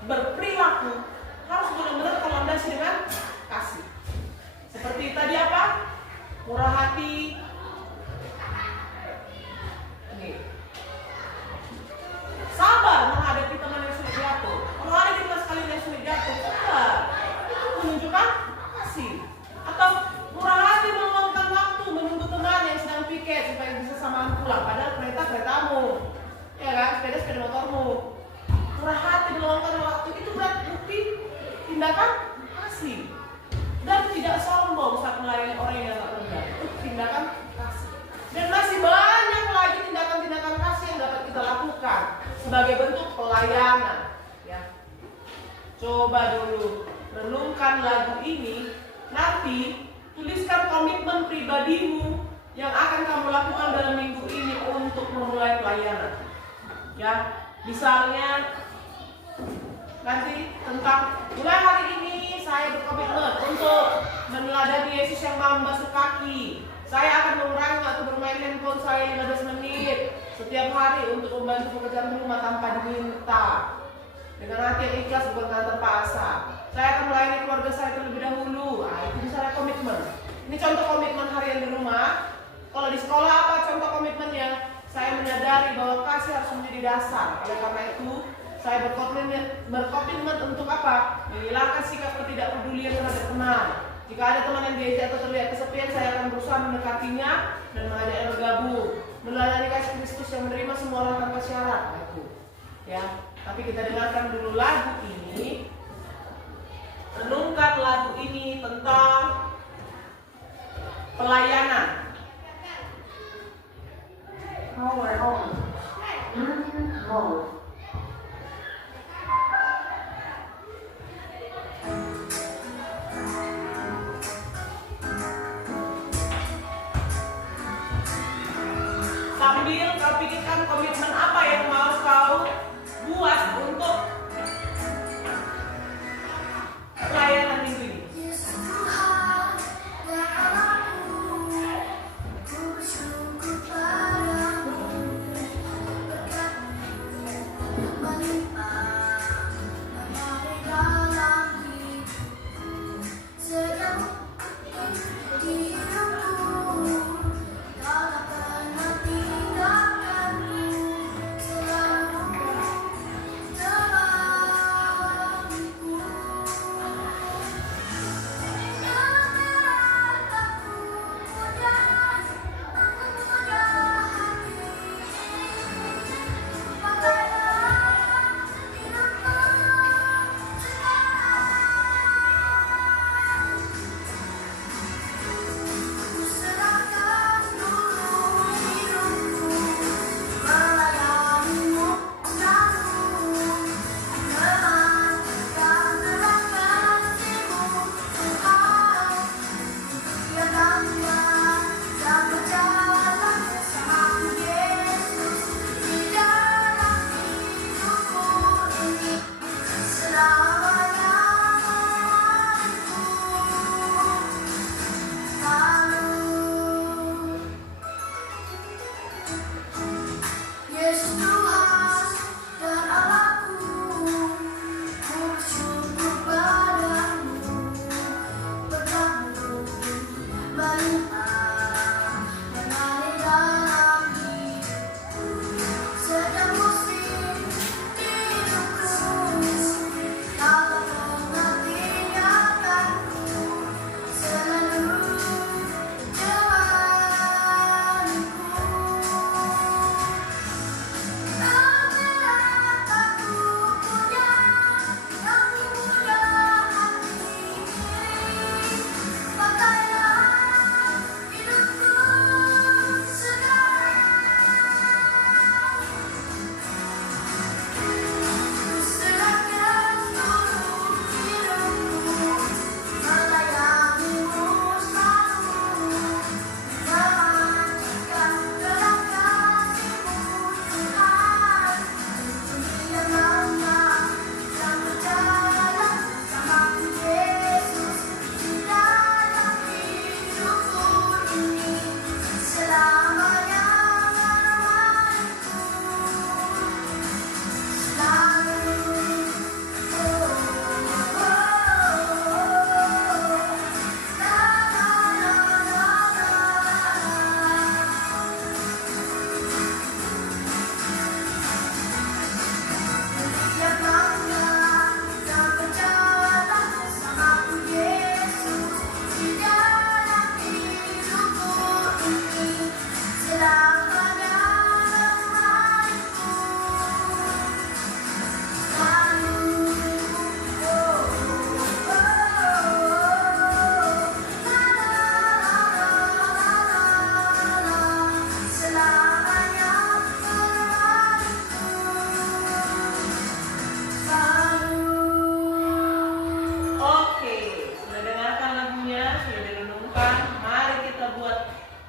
berperilaku, harus benar-benar terlandasi dengan kasih. Seperti tadi apa? Murah hati. Nih. Sabar menghadapi teman yang sulit jatuh. Kalau ada kita sekali yang sulit jatuh, sabar. Itu menunjukkan kasih. Atau murah hati meluangkan waktu menunggu teman yang sedang piket supaya bisa samaan pulang. Padahal keretamu, ya kan? Sepeda motormu. Murah hati meluangkan waktu itu berarti bukti tindakan kasih. Dan tidak sombong saat melayani orang yang tak rendah. Itu tindakan kasih. Dan masih banyak lagi tindakan-tindakan kasih yang dapat kita lakukan sebagai bentuk pelayanan. Ya, coba dulu renungkan lagu ini. Nanti tuliskan komitmen pribadimu yang akan kamu lakukan dalam minggu ini untuk memulai pelayanan. Ya, misalnya nanti tentang mulai hari ini saya berkomitmen untuk meneladani Yesus yang mau membasuh kaki. Saya akan mengurangi waktu bermain handphone saya 15 menit setiap hari untuk membantu pekerjaan rumah tanpa diminta. Dengan hati yang ikhlas bukan karena terpaksa. Saya akan melayani keluarga saya terlebih dahulu. Itu misalnya komitmen. Ini contoh komitmen harian di rumah. Kalau di sekolah apa contoh komitmen yang saya menyadari bahwa kasih harus menjadi dasar. Oleh karena itu saya berkomitmen untuk apa? Menghilangkan sikap ketidakpedulian terhadap teman. Jika ada teman yang diajak atau terlihat kesepian, saya akan berusaha mendekatinya dan mengajaknya bergabung. Melayani kasih Kristus yang menerima semua orang tanpa syarat. Itu, ya. Tapi kita dengarkan dulu lagu ini. Renungkan lagu ini tentang pelayanan. Power on. Mode. Sambil kau pikirkan komitmen apa yang mau kau buat untuk pelayanan minggu ini. Terima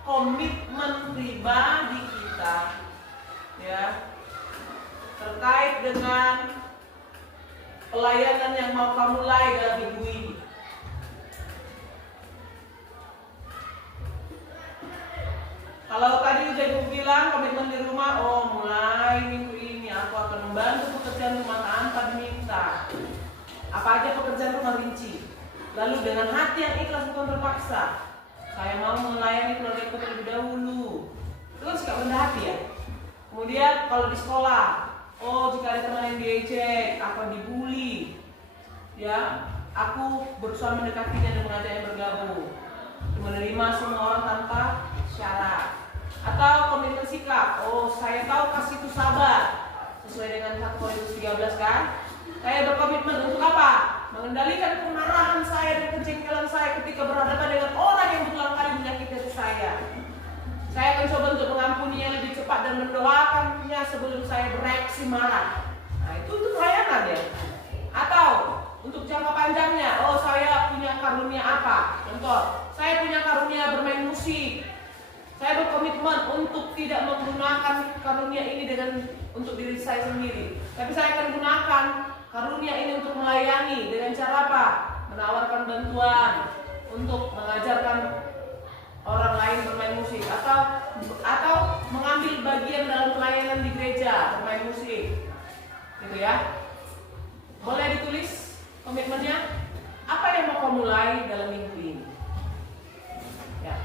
komitmen pribadi kita, ya, terkait dengan pelayanan yang mau kamu mulai dalam minggu ini. Kalau tadi udah ibu bilang komitmen di rumah, oh mulai minggu ini aku akan membantu pekerjaan rumah tanpa diminta. Apa aja pekerjaan rumah rinci. Lalu dengan hati yang ikhlas bukan terpaksa, saya mau melayani keluarga terlebih dahulu. Itu kan sikap rendah hati ya. Kemudian kalau di sekolah, oh jika ada teman yang diejek, apa dibully, ya aku berusaha mendekatinya dan mengajaknya bergabung, menerima semua orang tanpa syarat. Atau komitmen sikap, oh saya tahu kasih itu sabar, sesuai dengan 1 Korintus 13 kan. Saya berkomitmen untuk apa? Mengendalikan kemarahan saya dan kejengkelan saya ketika berhadapan dengan orang yang berulang kali menyakiti saya. Saya akan coba untuk mengampuninya lebih cepat dan mendoakannya sebelum saya bereaksi marah. Nah itu pelayanan ya. Atau untuk jangka panjangnya, oh saya punya karunia apa? Contoh, saya punya karunia bermain musik. Saya berkomitmen untuk tidak menggunakan karunia ini untuk diri saya sendiri. Tapi saya akan gunakan karunia ini untuk melayani dengan cara apa? Menawarkan bantuan untuk mengajarkan orang lain bermain musik atau mengambil bagian dalam pelayanan di gereja bermain musik. Gitu ya. Boleh ditulis komitmennya? Apa yang mau kamu mulai dalam minggu ini? Ya.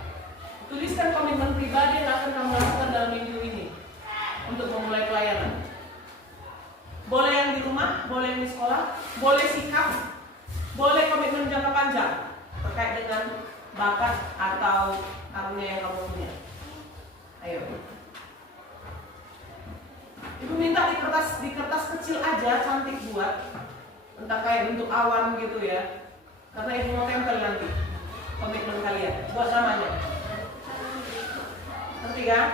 Tuliskan komitmen pribadi yang akan kamu lakukan dalam minggu ini untuk memulai pelayanan. Boleh yang di rumah, boleh yang di sekolah, boleh sikap, boleh komitmen jangka panjang terkait dengan bakat atau karunia yang kamu punya. Ayo. Ibu minta di kertas kecil aja, cantik buat, entah kayak bentuk awan gitu ya. Karena ibu mau tempel nanti komitmen kalian. Buat namanya. Ngerti kan?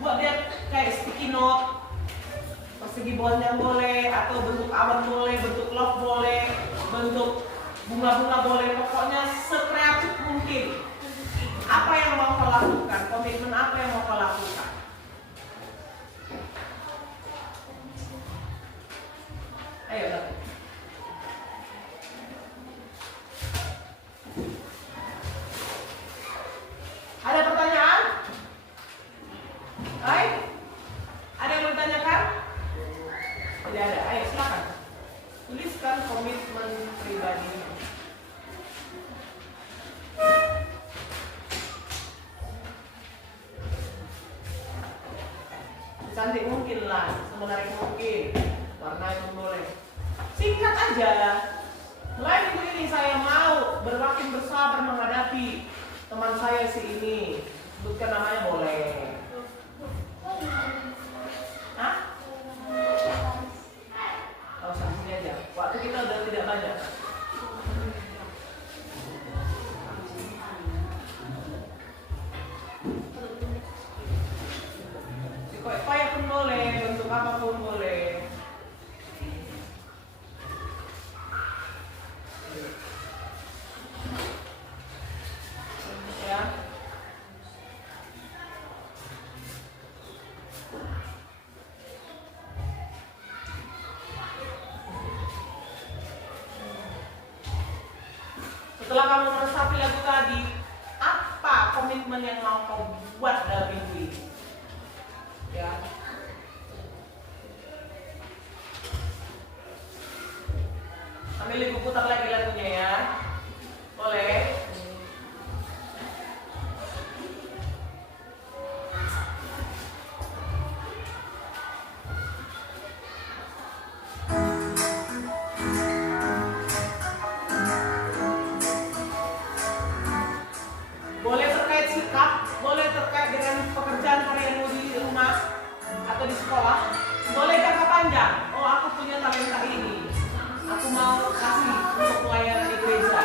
Buat dia kayak sticky note, persegi bonjang boleh, atau bentuk awan boleh, bentuk love boleh, bentuk bunga-bunga boleh, pokoknya sekreatif mungkin. Apa yang mau kau lakukan? Komitmen apa yang mau kau lakukan? Ayo dong. Ada pertanyaan? Hai? Ada yang bertanyakan? Tidak ada. Ayo silakan. Tuliskan komitmen pribadi. Cantik mungkin lah, semenarik mungkin. Warna itu boleh. Singkat aja. Mulai minggu ini saya mau bermakin bersabar menghadapi teman saya si ini. Sebutkan namanya boleh. Hah? Oh, saksinya aja. Waktu kita udah tidak banyak. Koyak-koyak pun boleh, bentuk apapun boleh. Ya. Setelah kamu meresapi lagu tadi, apa komitmen yang mau kau buat dalam minggu ini? Ya. Ambil ibu putar lagi lagunya ya. Boleh? Boleh terkait sikap, boleh terkait dengan pekerjaan harianmu di rumah atau di sekolah, boleh jangka panjang. Oh, aku punya talenta ini, aku mau kasih untuk pelayanan di gereja.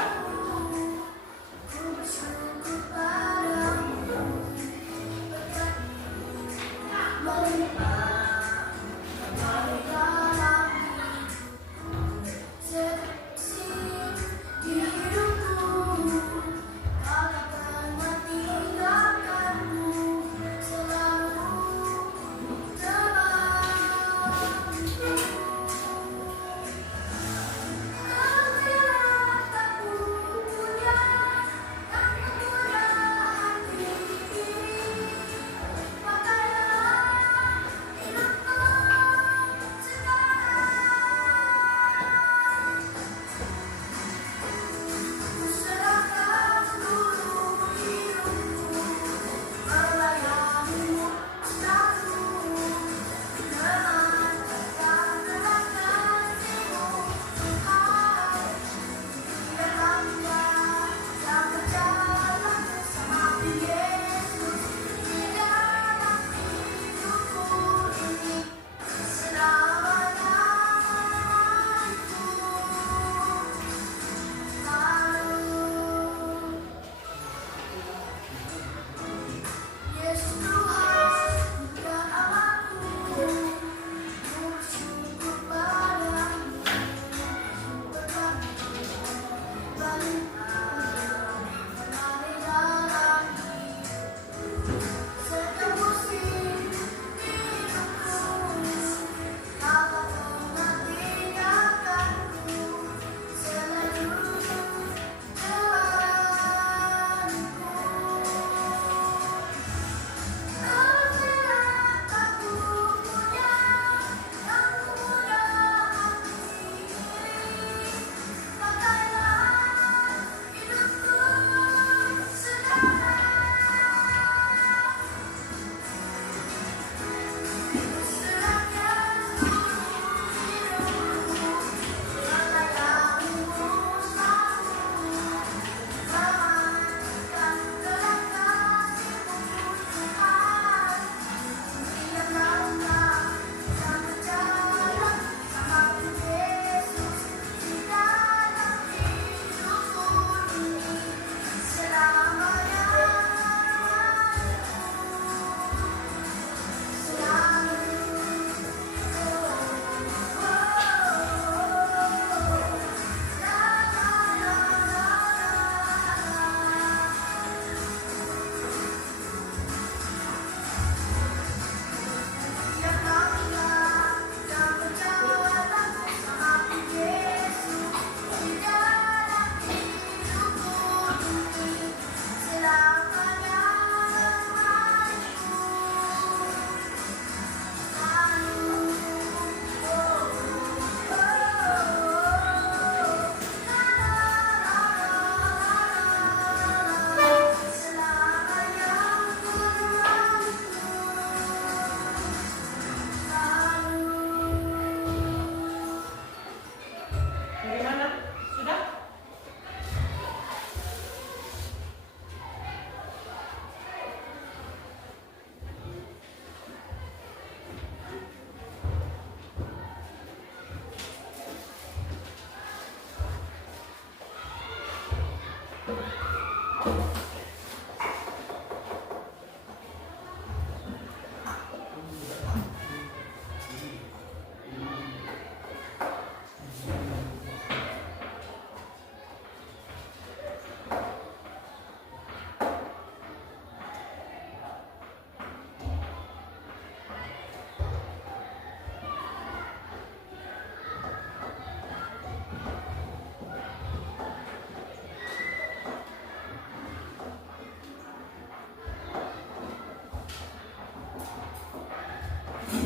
Oke,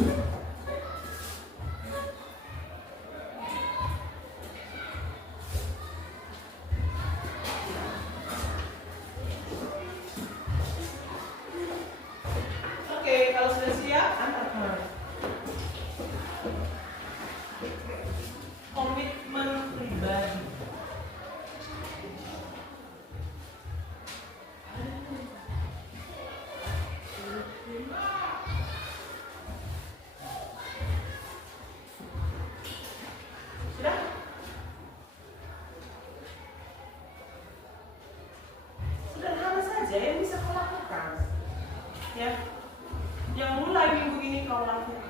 kalau sudah siap, antar kemana? Komitmen pribadi. Sudah? Sederhana saja yang bisa kau lakukan. Ya, yang mulai minggu ini kau lakukan.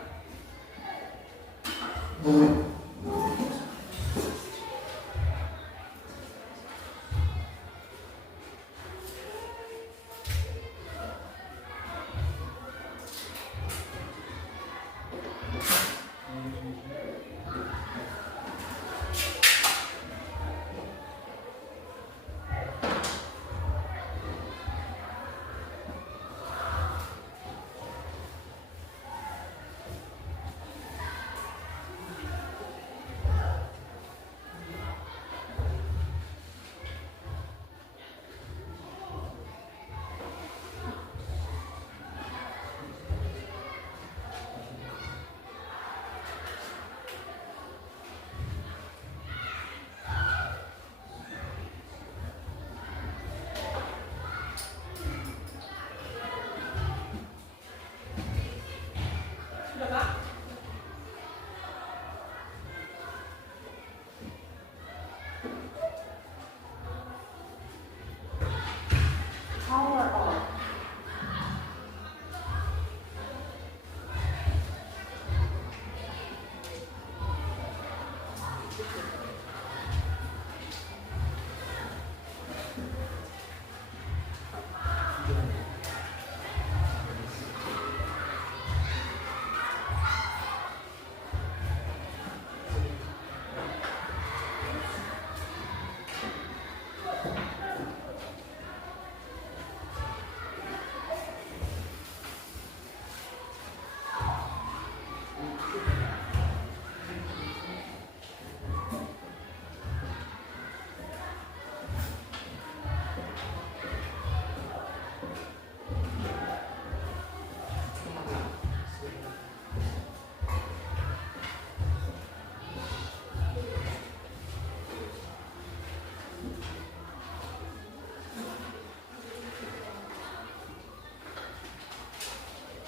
Sudah, Pak? Power on.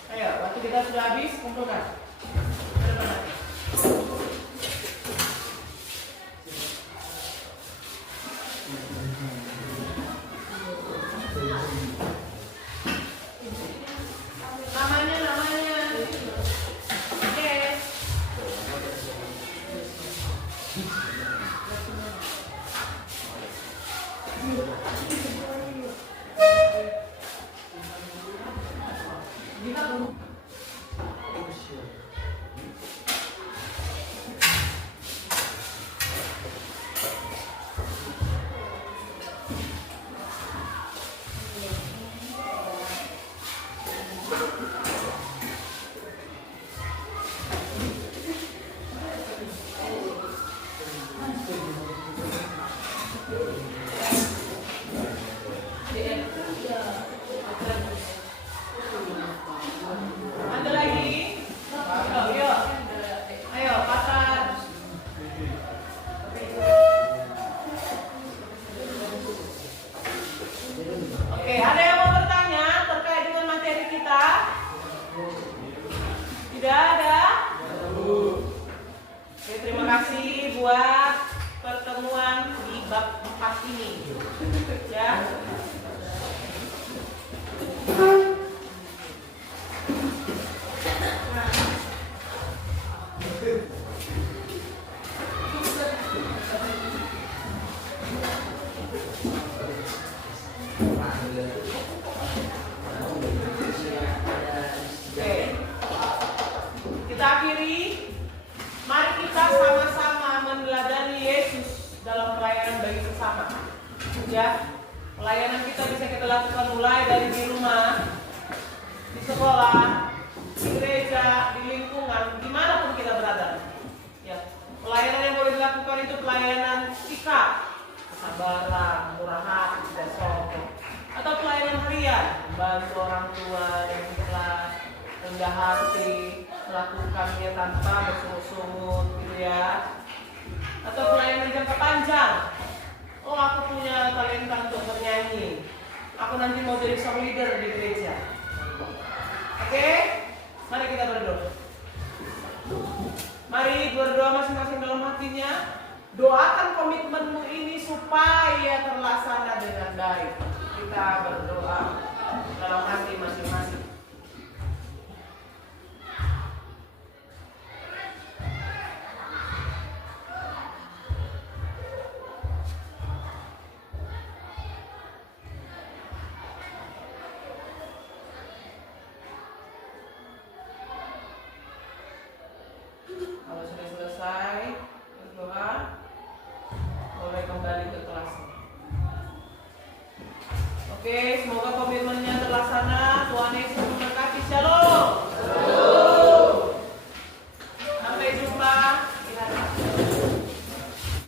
Ayo, waktu kita sudah habis, kumpulkan. Ke depan lagi. Namanya. Oke. Ada lagi? Yuk. Ayo, pakai. Oke, ada yang mau bertanya terkait dengan materi kita? Tidak ada? Oke, terima kasih buat pertemuan di bab 4 ini. Ya. Oke. Kita akhiri. Mari kita sama-sama meneladani Yesus dalam pelayanan bagi sesama. Ya, pelayanan kita bisa kita lakukan mulai dari di rumah, di sekolah, di gereja, di lingkungan orang tua yang ikhlas, rendah hati, melakukannya tanpa bersungut-sungut gitu ya. Atau pelayanan jangka panjang. Oh, aku punya talenta untuk bernyanyi. Aku nanti mau jadi song leader di gereja. Oke? Mari kita berdoa. Mari berdoa masing-masing dalam hatinya. Doakan komitmenmu ini supaya terlaksana dengan baik. Kita berdoa.